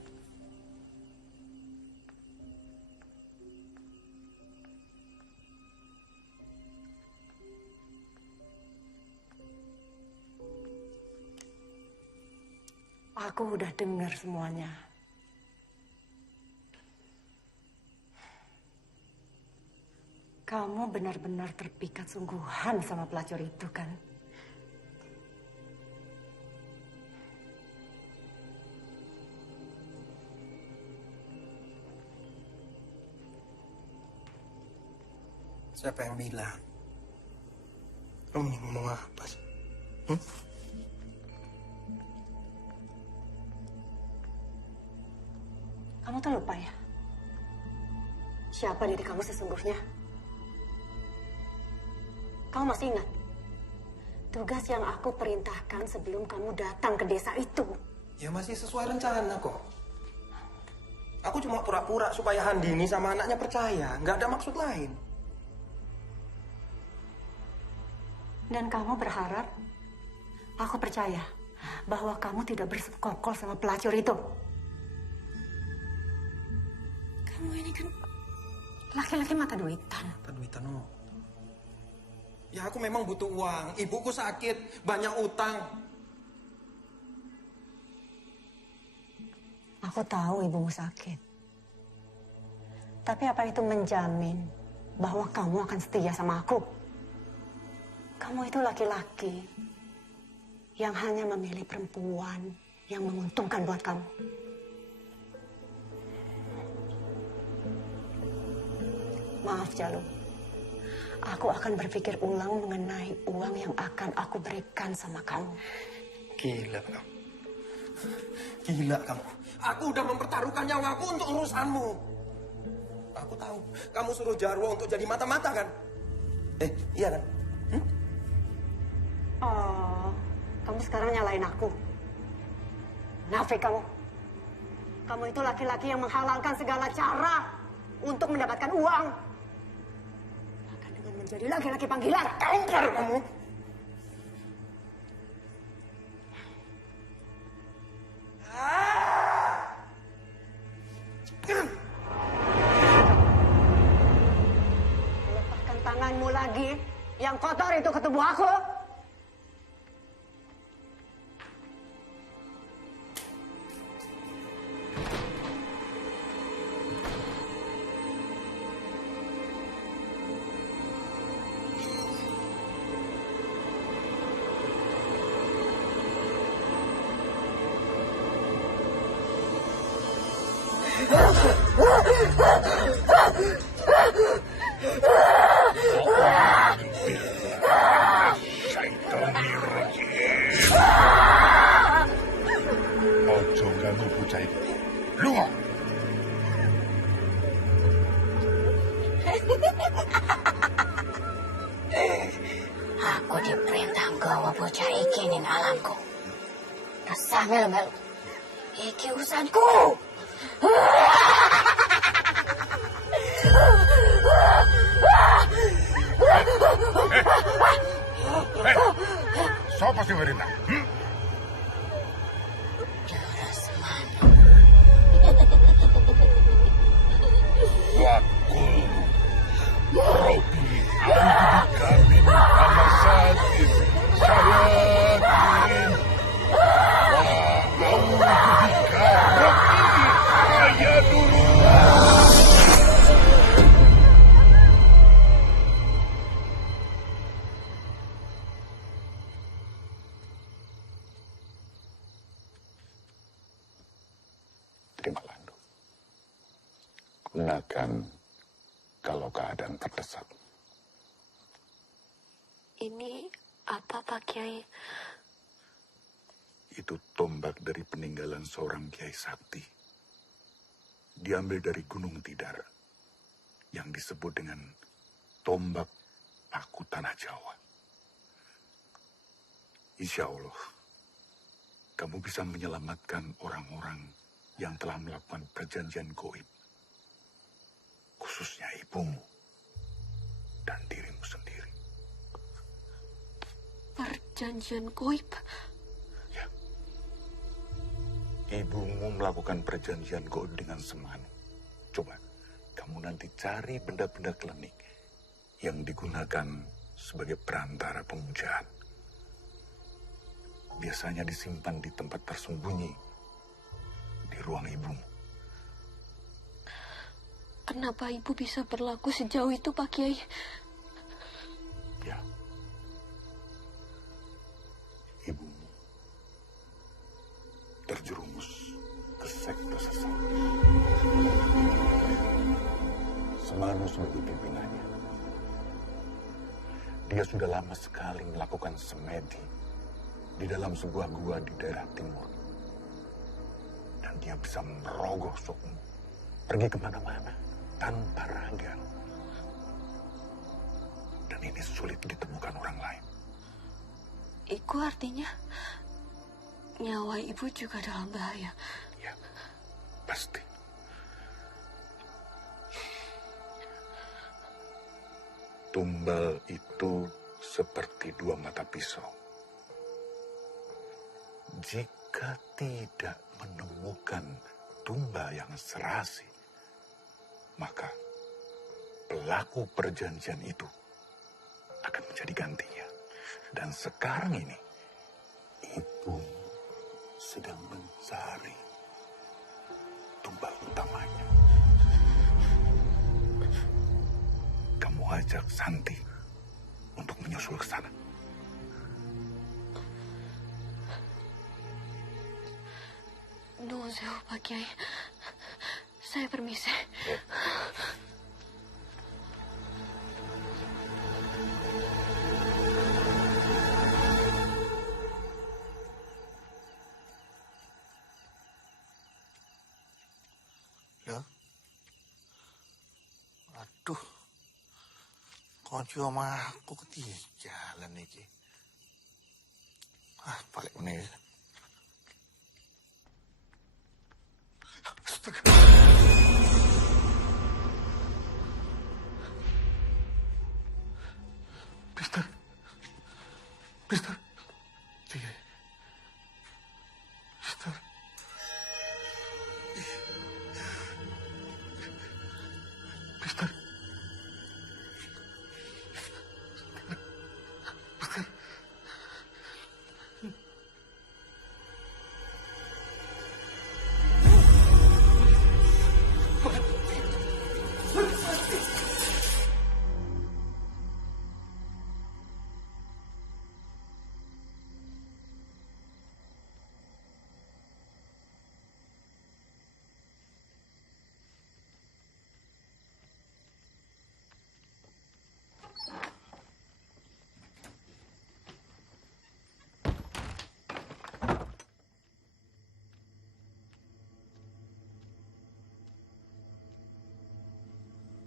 Aku udah dengar semuanya. Kamu benar-benar terpikat sungguhan sama pelacur itu, kan? Siapa yang bilang? Kamu ini ngomong apa sih? Kamu tuh lupa ya? Siapa diri kamu sesungguhnya? Kamu masih ingat? Tugas yang aku perintahkan sebelum kamu datang ke desa itu. Ya masih sesuai rencana kok. Aku cuma pura-pura supaya Handini sama anaknya percaya. Nggak ada maksud lain. Dan kamu berharap aku percaya bahwa kamu tidak bersekongkol sama pelacur itu. Kamu ini kan laki-laki mata duitan. Mata duitan, oh. Ya aku memang butuh uang. Ibuku sakit, banyak utang. Aku tahu ibumu sakit. Tapi apa itu menjamin bahwa kamu akan setia sama aku? Kamu itu laki-laki yang hanya memilih perempuan yang menguntungkan buat kamu. Maaf, Jalu. Aku akan berpikir ulang mengenai uang yang akan aku berikan sama kamu. Gila kamu. Gila kamu. Aku udah mempertaruhkan nyawaku untuk urusanmu. Aku tahu. Kamu suruh Jarwo untuk jadi mata-mata kan? Iya kan? Oh, kamu sekarang nyalain aku. Nafik kamu. Kamu itu laki-laki yang menghalalkan segala cara untuk mendapatkan uang. Bahkan dengan menjadi laki-laki panggilan. Kampar kamu. Lepaskan tanganmu lagi. Yang kotor itu ke tubuh aku. Ojo ganggu bocah itu. Lunga. Aku diperintah nggawa bocah iki ning alamku. Resah melu-melu. Iki urusanku. Siapa sih merintah? Wakul Robi kami sama sakit sayakin Robi saya dulu. Terima Landu. Gunakan kalau keadaan terdesak. Ini apa, Pak Kiai? Itu tombak dari peninggalan seorang Kiai Sakti. Diambil dari Gunung Tidar. Yang disebut dengan tombak Paku Tanah Jawa. Insya Allah, kamu bisa menyelamatkan orang-orang yang telah melakukan perjanjian goib. Khususnya ibumu dan dirimu sendiri. Perjanjian goib? Ya. Ibumu melakukan perjanjian goib dengan Semanu. Coba, kamu nanti cari benda-benda klinik yang digunakan sebagai perantara pemujaan. Biasanya disimpan di tempat tersembunyi di ruang ibumu. Kenapa ibu bisa berlaku sejauh itu, Pak Kiai? Ya. Ibumu terjerumus ke sekte sesat. Semanu sebagai pimpinannya. Dia sudah lama sekali melakukan semedi di dalam sebuah gua di daerah timur. Dan dia bisa merogoh sokmu, pergi kemana-mana tanpa raga. Dan ini sulit ditemukan orang lain. Itu artinya nyawa ibu juga dalam bahaya. Ya, pasti. Tumbal itu seperti dua mata pisau. Jika tidak menemukan tumbal yang serasi, maka pelaku perjanjian itu akan menjadi gantinya. Dan sekarang ini, ibu sedang mencari tumbal utamanya. Kamu ajak Santi untuk menyusul ke sana. Nuhun sewu, Pak Kiai. Saya permisi. Ya. Aduh. Kunci omah aku ketinggalan iki. Balik meneh. Mister. Mister. Mister. Mister.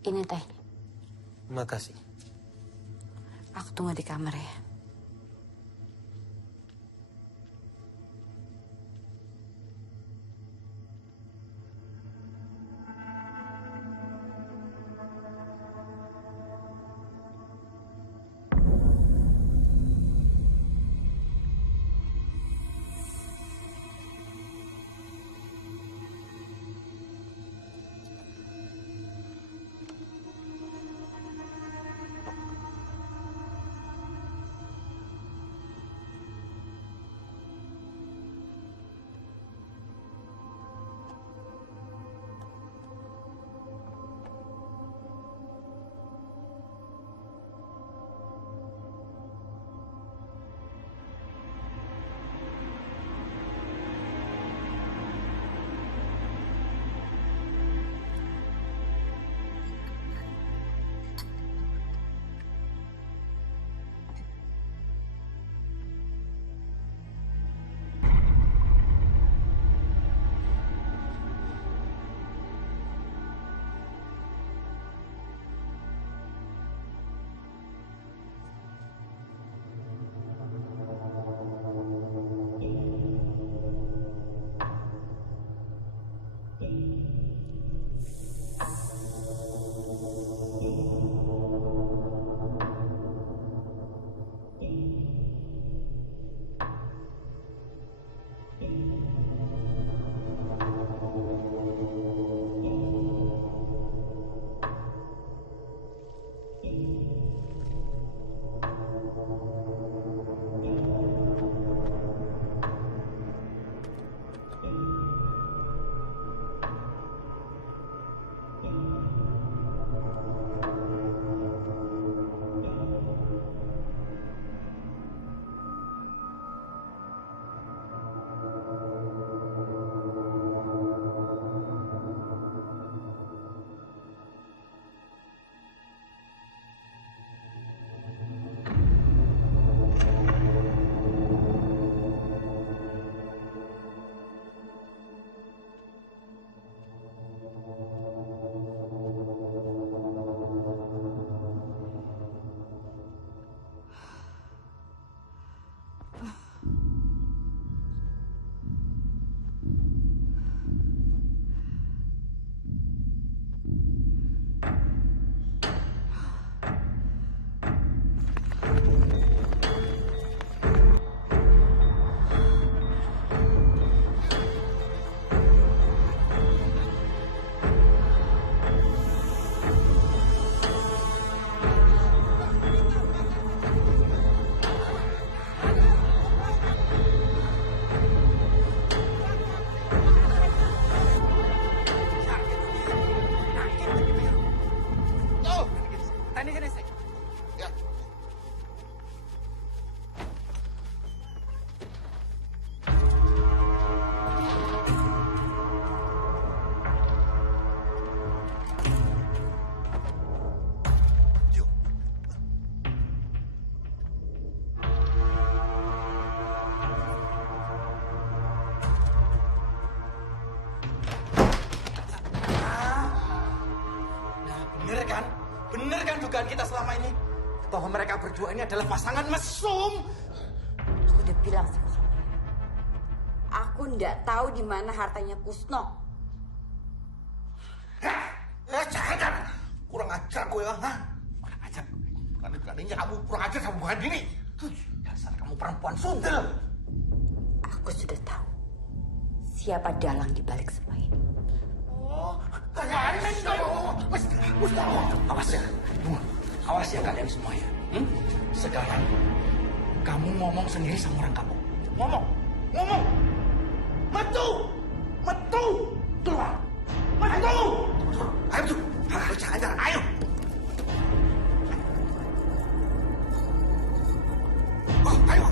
Ini teh. Makasih. Aku tunggu di kamar ya. bahwa mereka berdua ini adalah pasangan mesum. Aku udah bilang sama kamu. Aku nggak tahu di mana hartanya Kusno. Jangan. Kurang ajar gue ya. Kurang ajar. Berani-beraninya kamu kurang ajar sama Bu Andini. Dasar kamu perempuan sundel. Aku sudah tahu siapa dalang di balik semua ini. Awas ya kalian semua ya. Sekarang kamu ngomong sendiri sama orang kamu. Ngomong. Metu. Keluar. Metu. Ayo tuh. Jangan. Ayo. Ayo.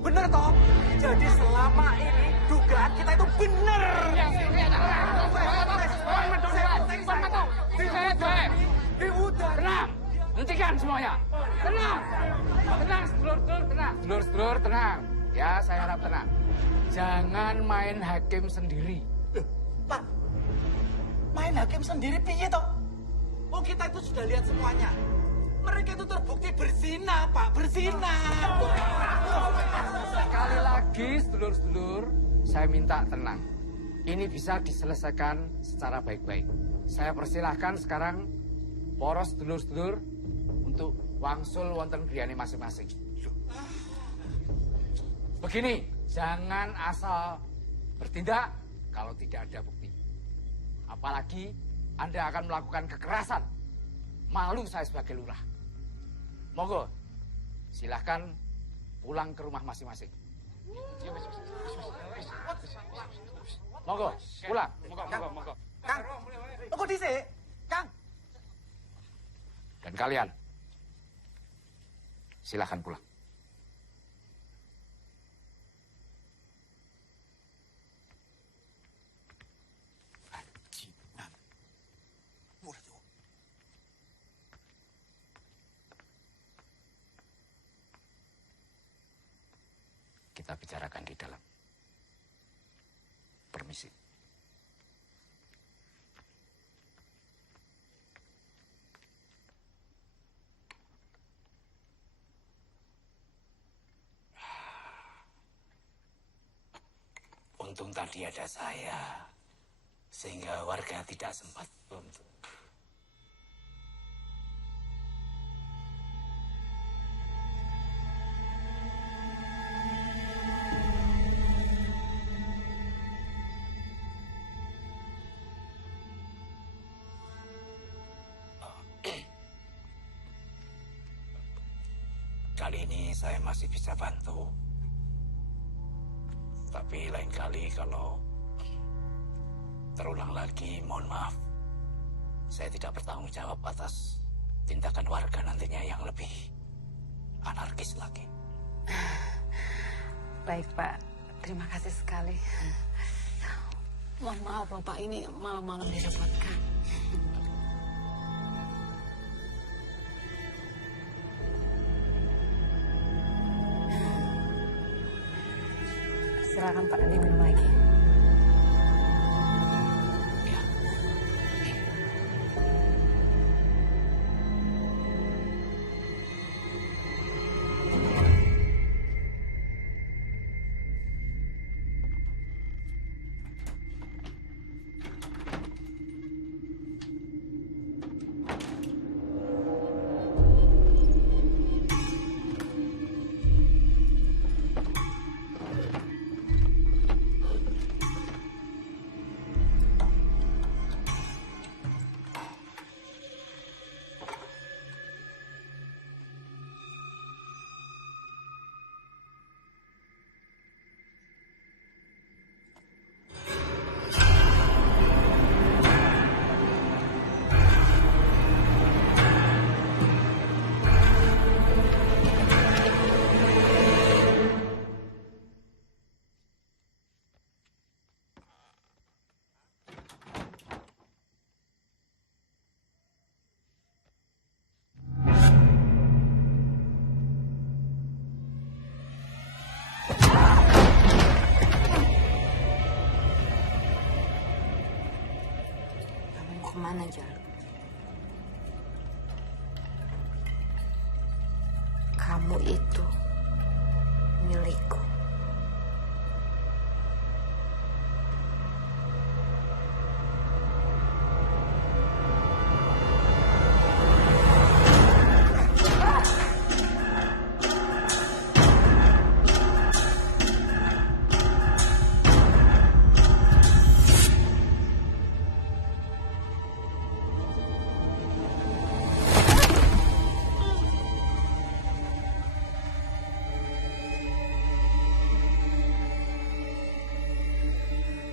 Bener toh? Jadi selama ini dugaan kita itu bener. Tenang, hentikan semuanya. Tenang, sedulur-sedulur, tenang. Ya, saya harap tenang. Jangan main hakim sendiri. Pak, main hakim sendiri piye toh? Oh, kita itu sudah lihat semuanya. Mereka itu terbukti berzina, Pak, berzina. Sekali lagi, sedulur-sedulur, saya minta tenang. Ini bisa diselesaikan secara baik-baik. Saya persilahkan sekarang poros sedulur-sedulur untuk wangsul wonten griyane masing-masing. Begini, jangan asal bertindak kalau tidak ada bukti. Apalagi Anda akan melakukan kekerasan. Malu saya sebagai lurah. Monggo, silahkan pulang ke rumah masing-masing. Monggo, pulang. Monggo. Kang, kok dhisik? Kang. Dan kalian, silahkan pulang. Kita bicarakan di dalam. Permisi. Untung tadi ada saya, sehingga warga tidak sempat buntu. Kali ini saya masih bisa bantu. Tapi lain kali kalau terulang lagi, mohon maaf. Saya tidak bertanggung jawab atas tindakan warga nantinya yang lebih anarkis lagi. Baik, Pak. Terima kasih sekali. Mohon maaf, Bapak, ini malam-malam direpotkan. Silakan Pak, diminum lagi. kemana, Jal? Kamu itu milikku.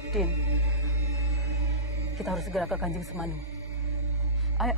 Din, kita harus segera ke Kanjeng Semanu. Ayo.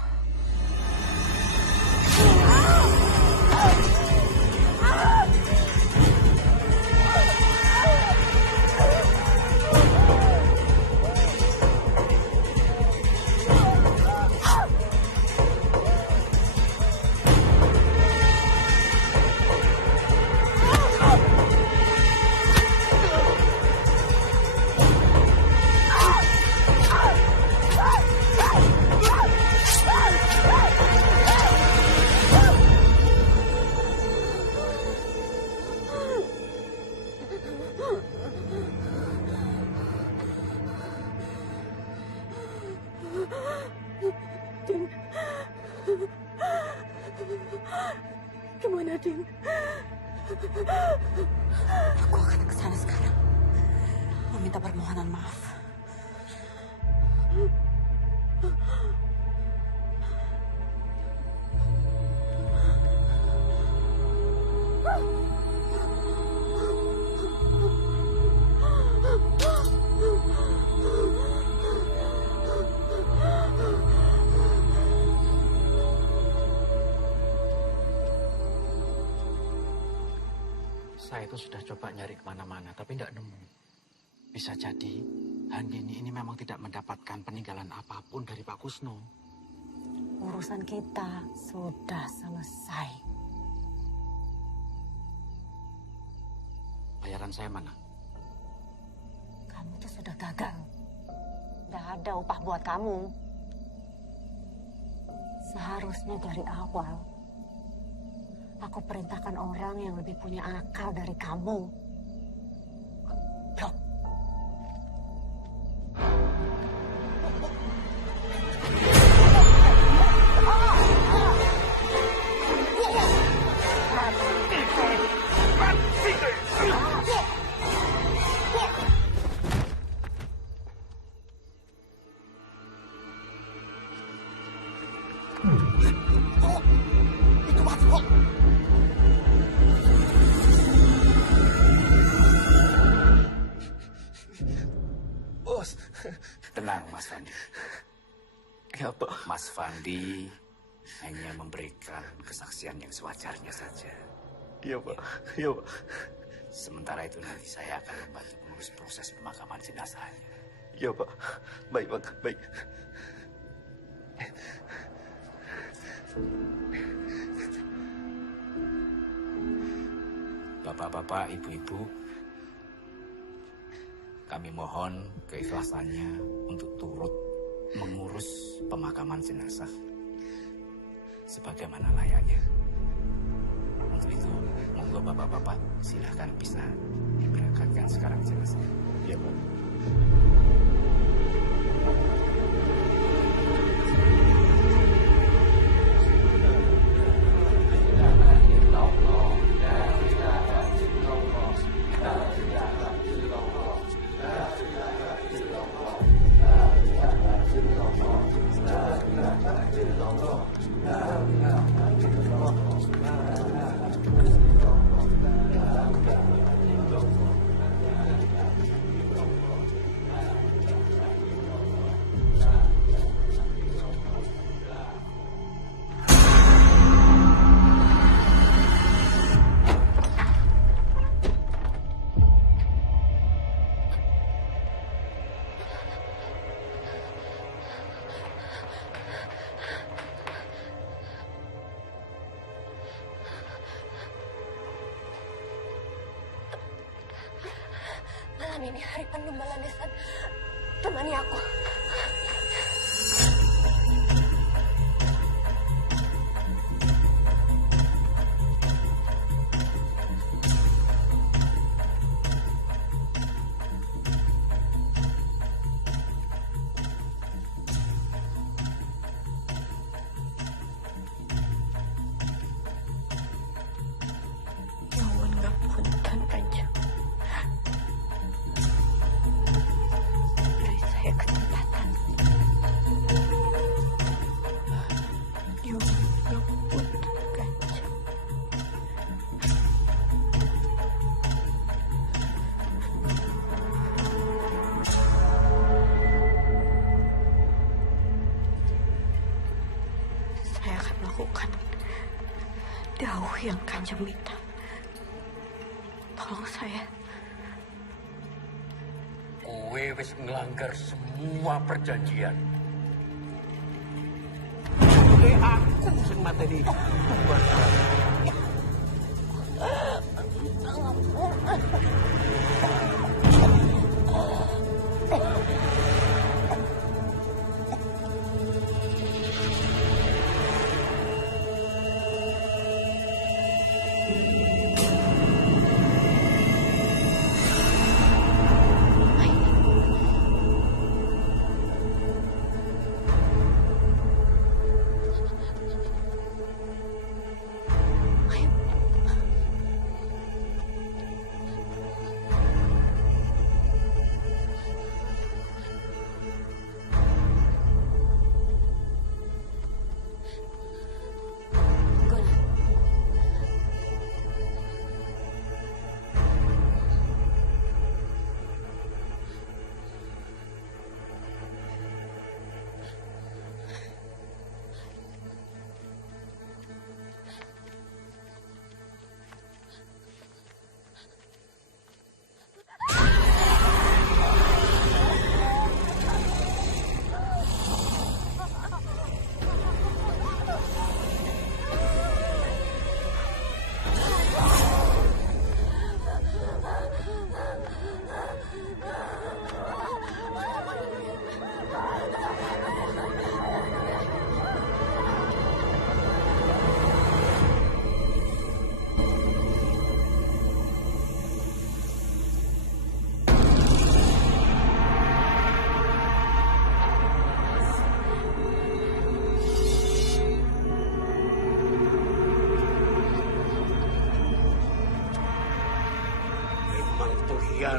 Din. Gimana, Din? Aku akan ke sana sekarang. Meminta permohonan maaf. Saya itu sudah coba nyari kemana-mana, tapi tidak nemu. Bisa jadi, Handini ini memang tidak mendapatkan peninggalan apapun dari Pak Kusno. Urusan kita sudah selesai. Bayaran saya mana? Kamu tuh sudah gagal. Tidak ada upah buat kamu. Seharusnya dari awal, aku perintahkan orang yang lebih punya akal dari kamu. Blok. Itu Mas Bro. Bos, tenang Mas Fandi. Ya, Pak. Mas Fandi hanya memberikan kesaksian yang sewajarnya saja. Iya, Pak. Iya, Pak. Sementara itu nanti saya akan membantu mengurus proses pemakaman jenazahnya. Iya, Pak. Baik, Pak. Baik. Bapak-bapak, ibu-ibu, kami mohon keikhlasannya untuk turut mengurus pemakaman jenazah sebagaimana layaknya. Untuk itu, monggo bapak-bapak silahkan bisa diberangkatkan sekarang jenazah. Iya, Pak. Malam ini hari penuh baladesan. Temani aku. melakukan dawuh yang Kanjeng minta. Tolong saya. Kowe wis ngelanggar semua perjanjian. Aku sing mateni.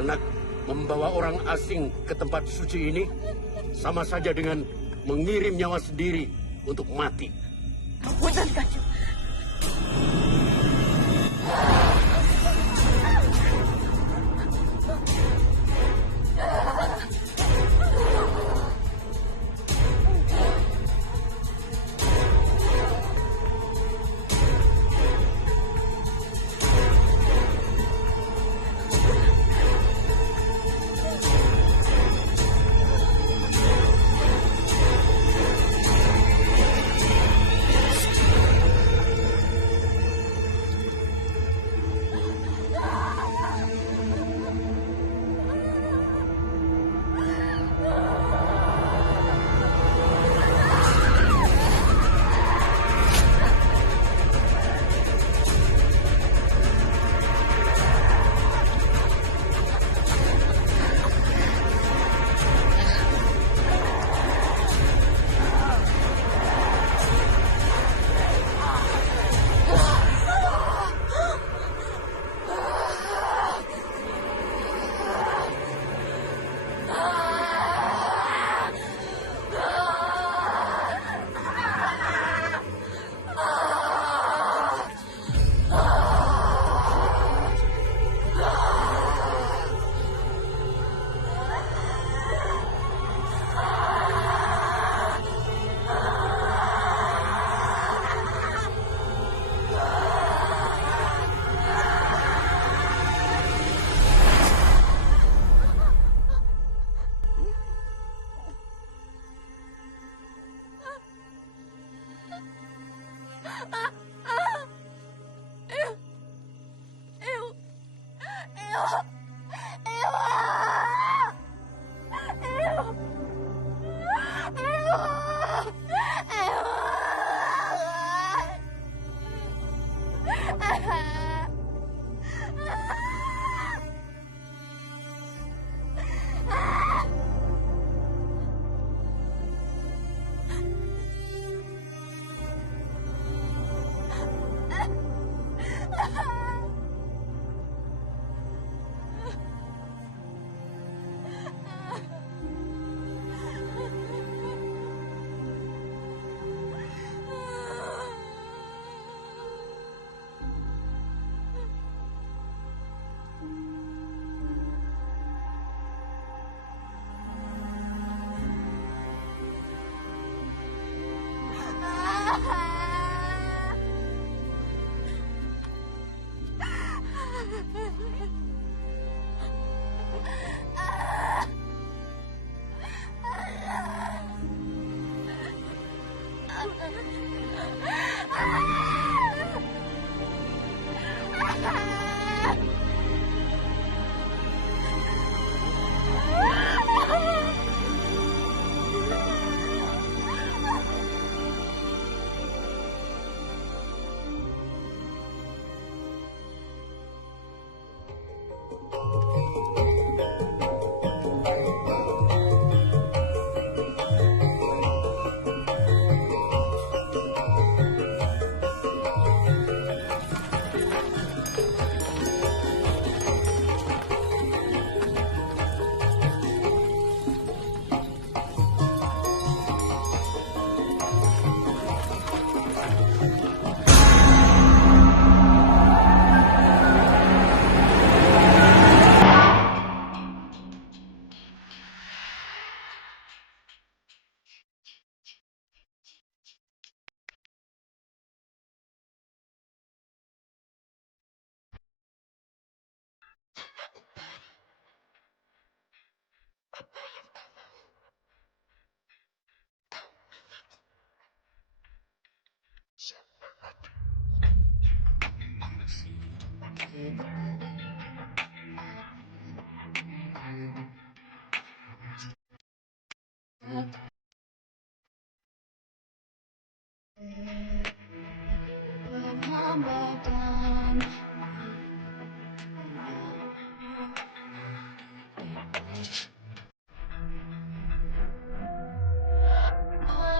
Anak membawa orang asing ke tempat suci ini sama saja dengan mengirim nyawa sendiri untuk mati. Punten, Kanjeng.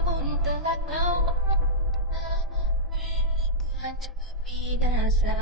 Namun telah kau bukan binasa.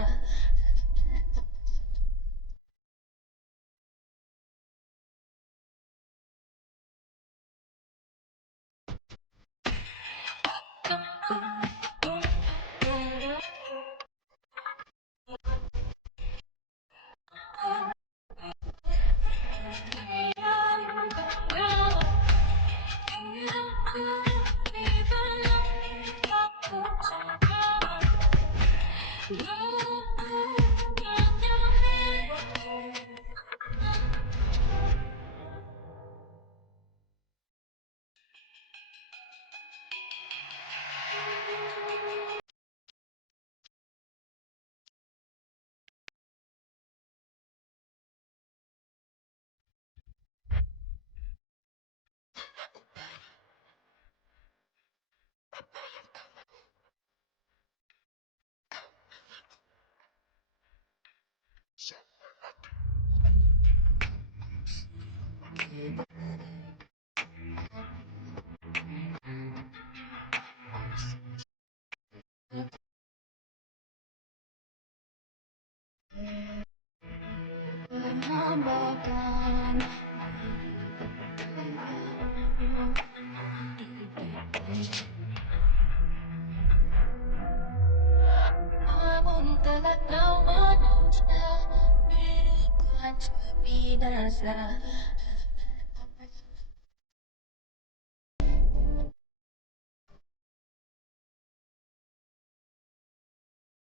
Namun telah kau menang, bukan binasa.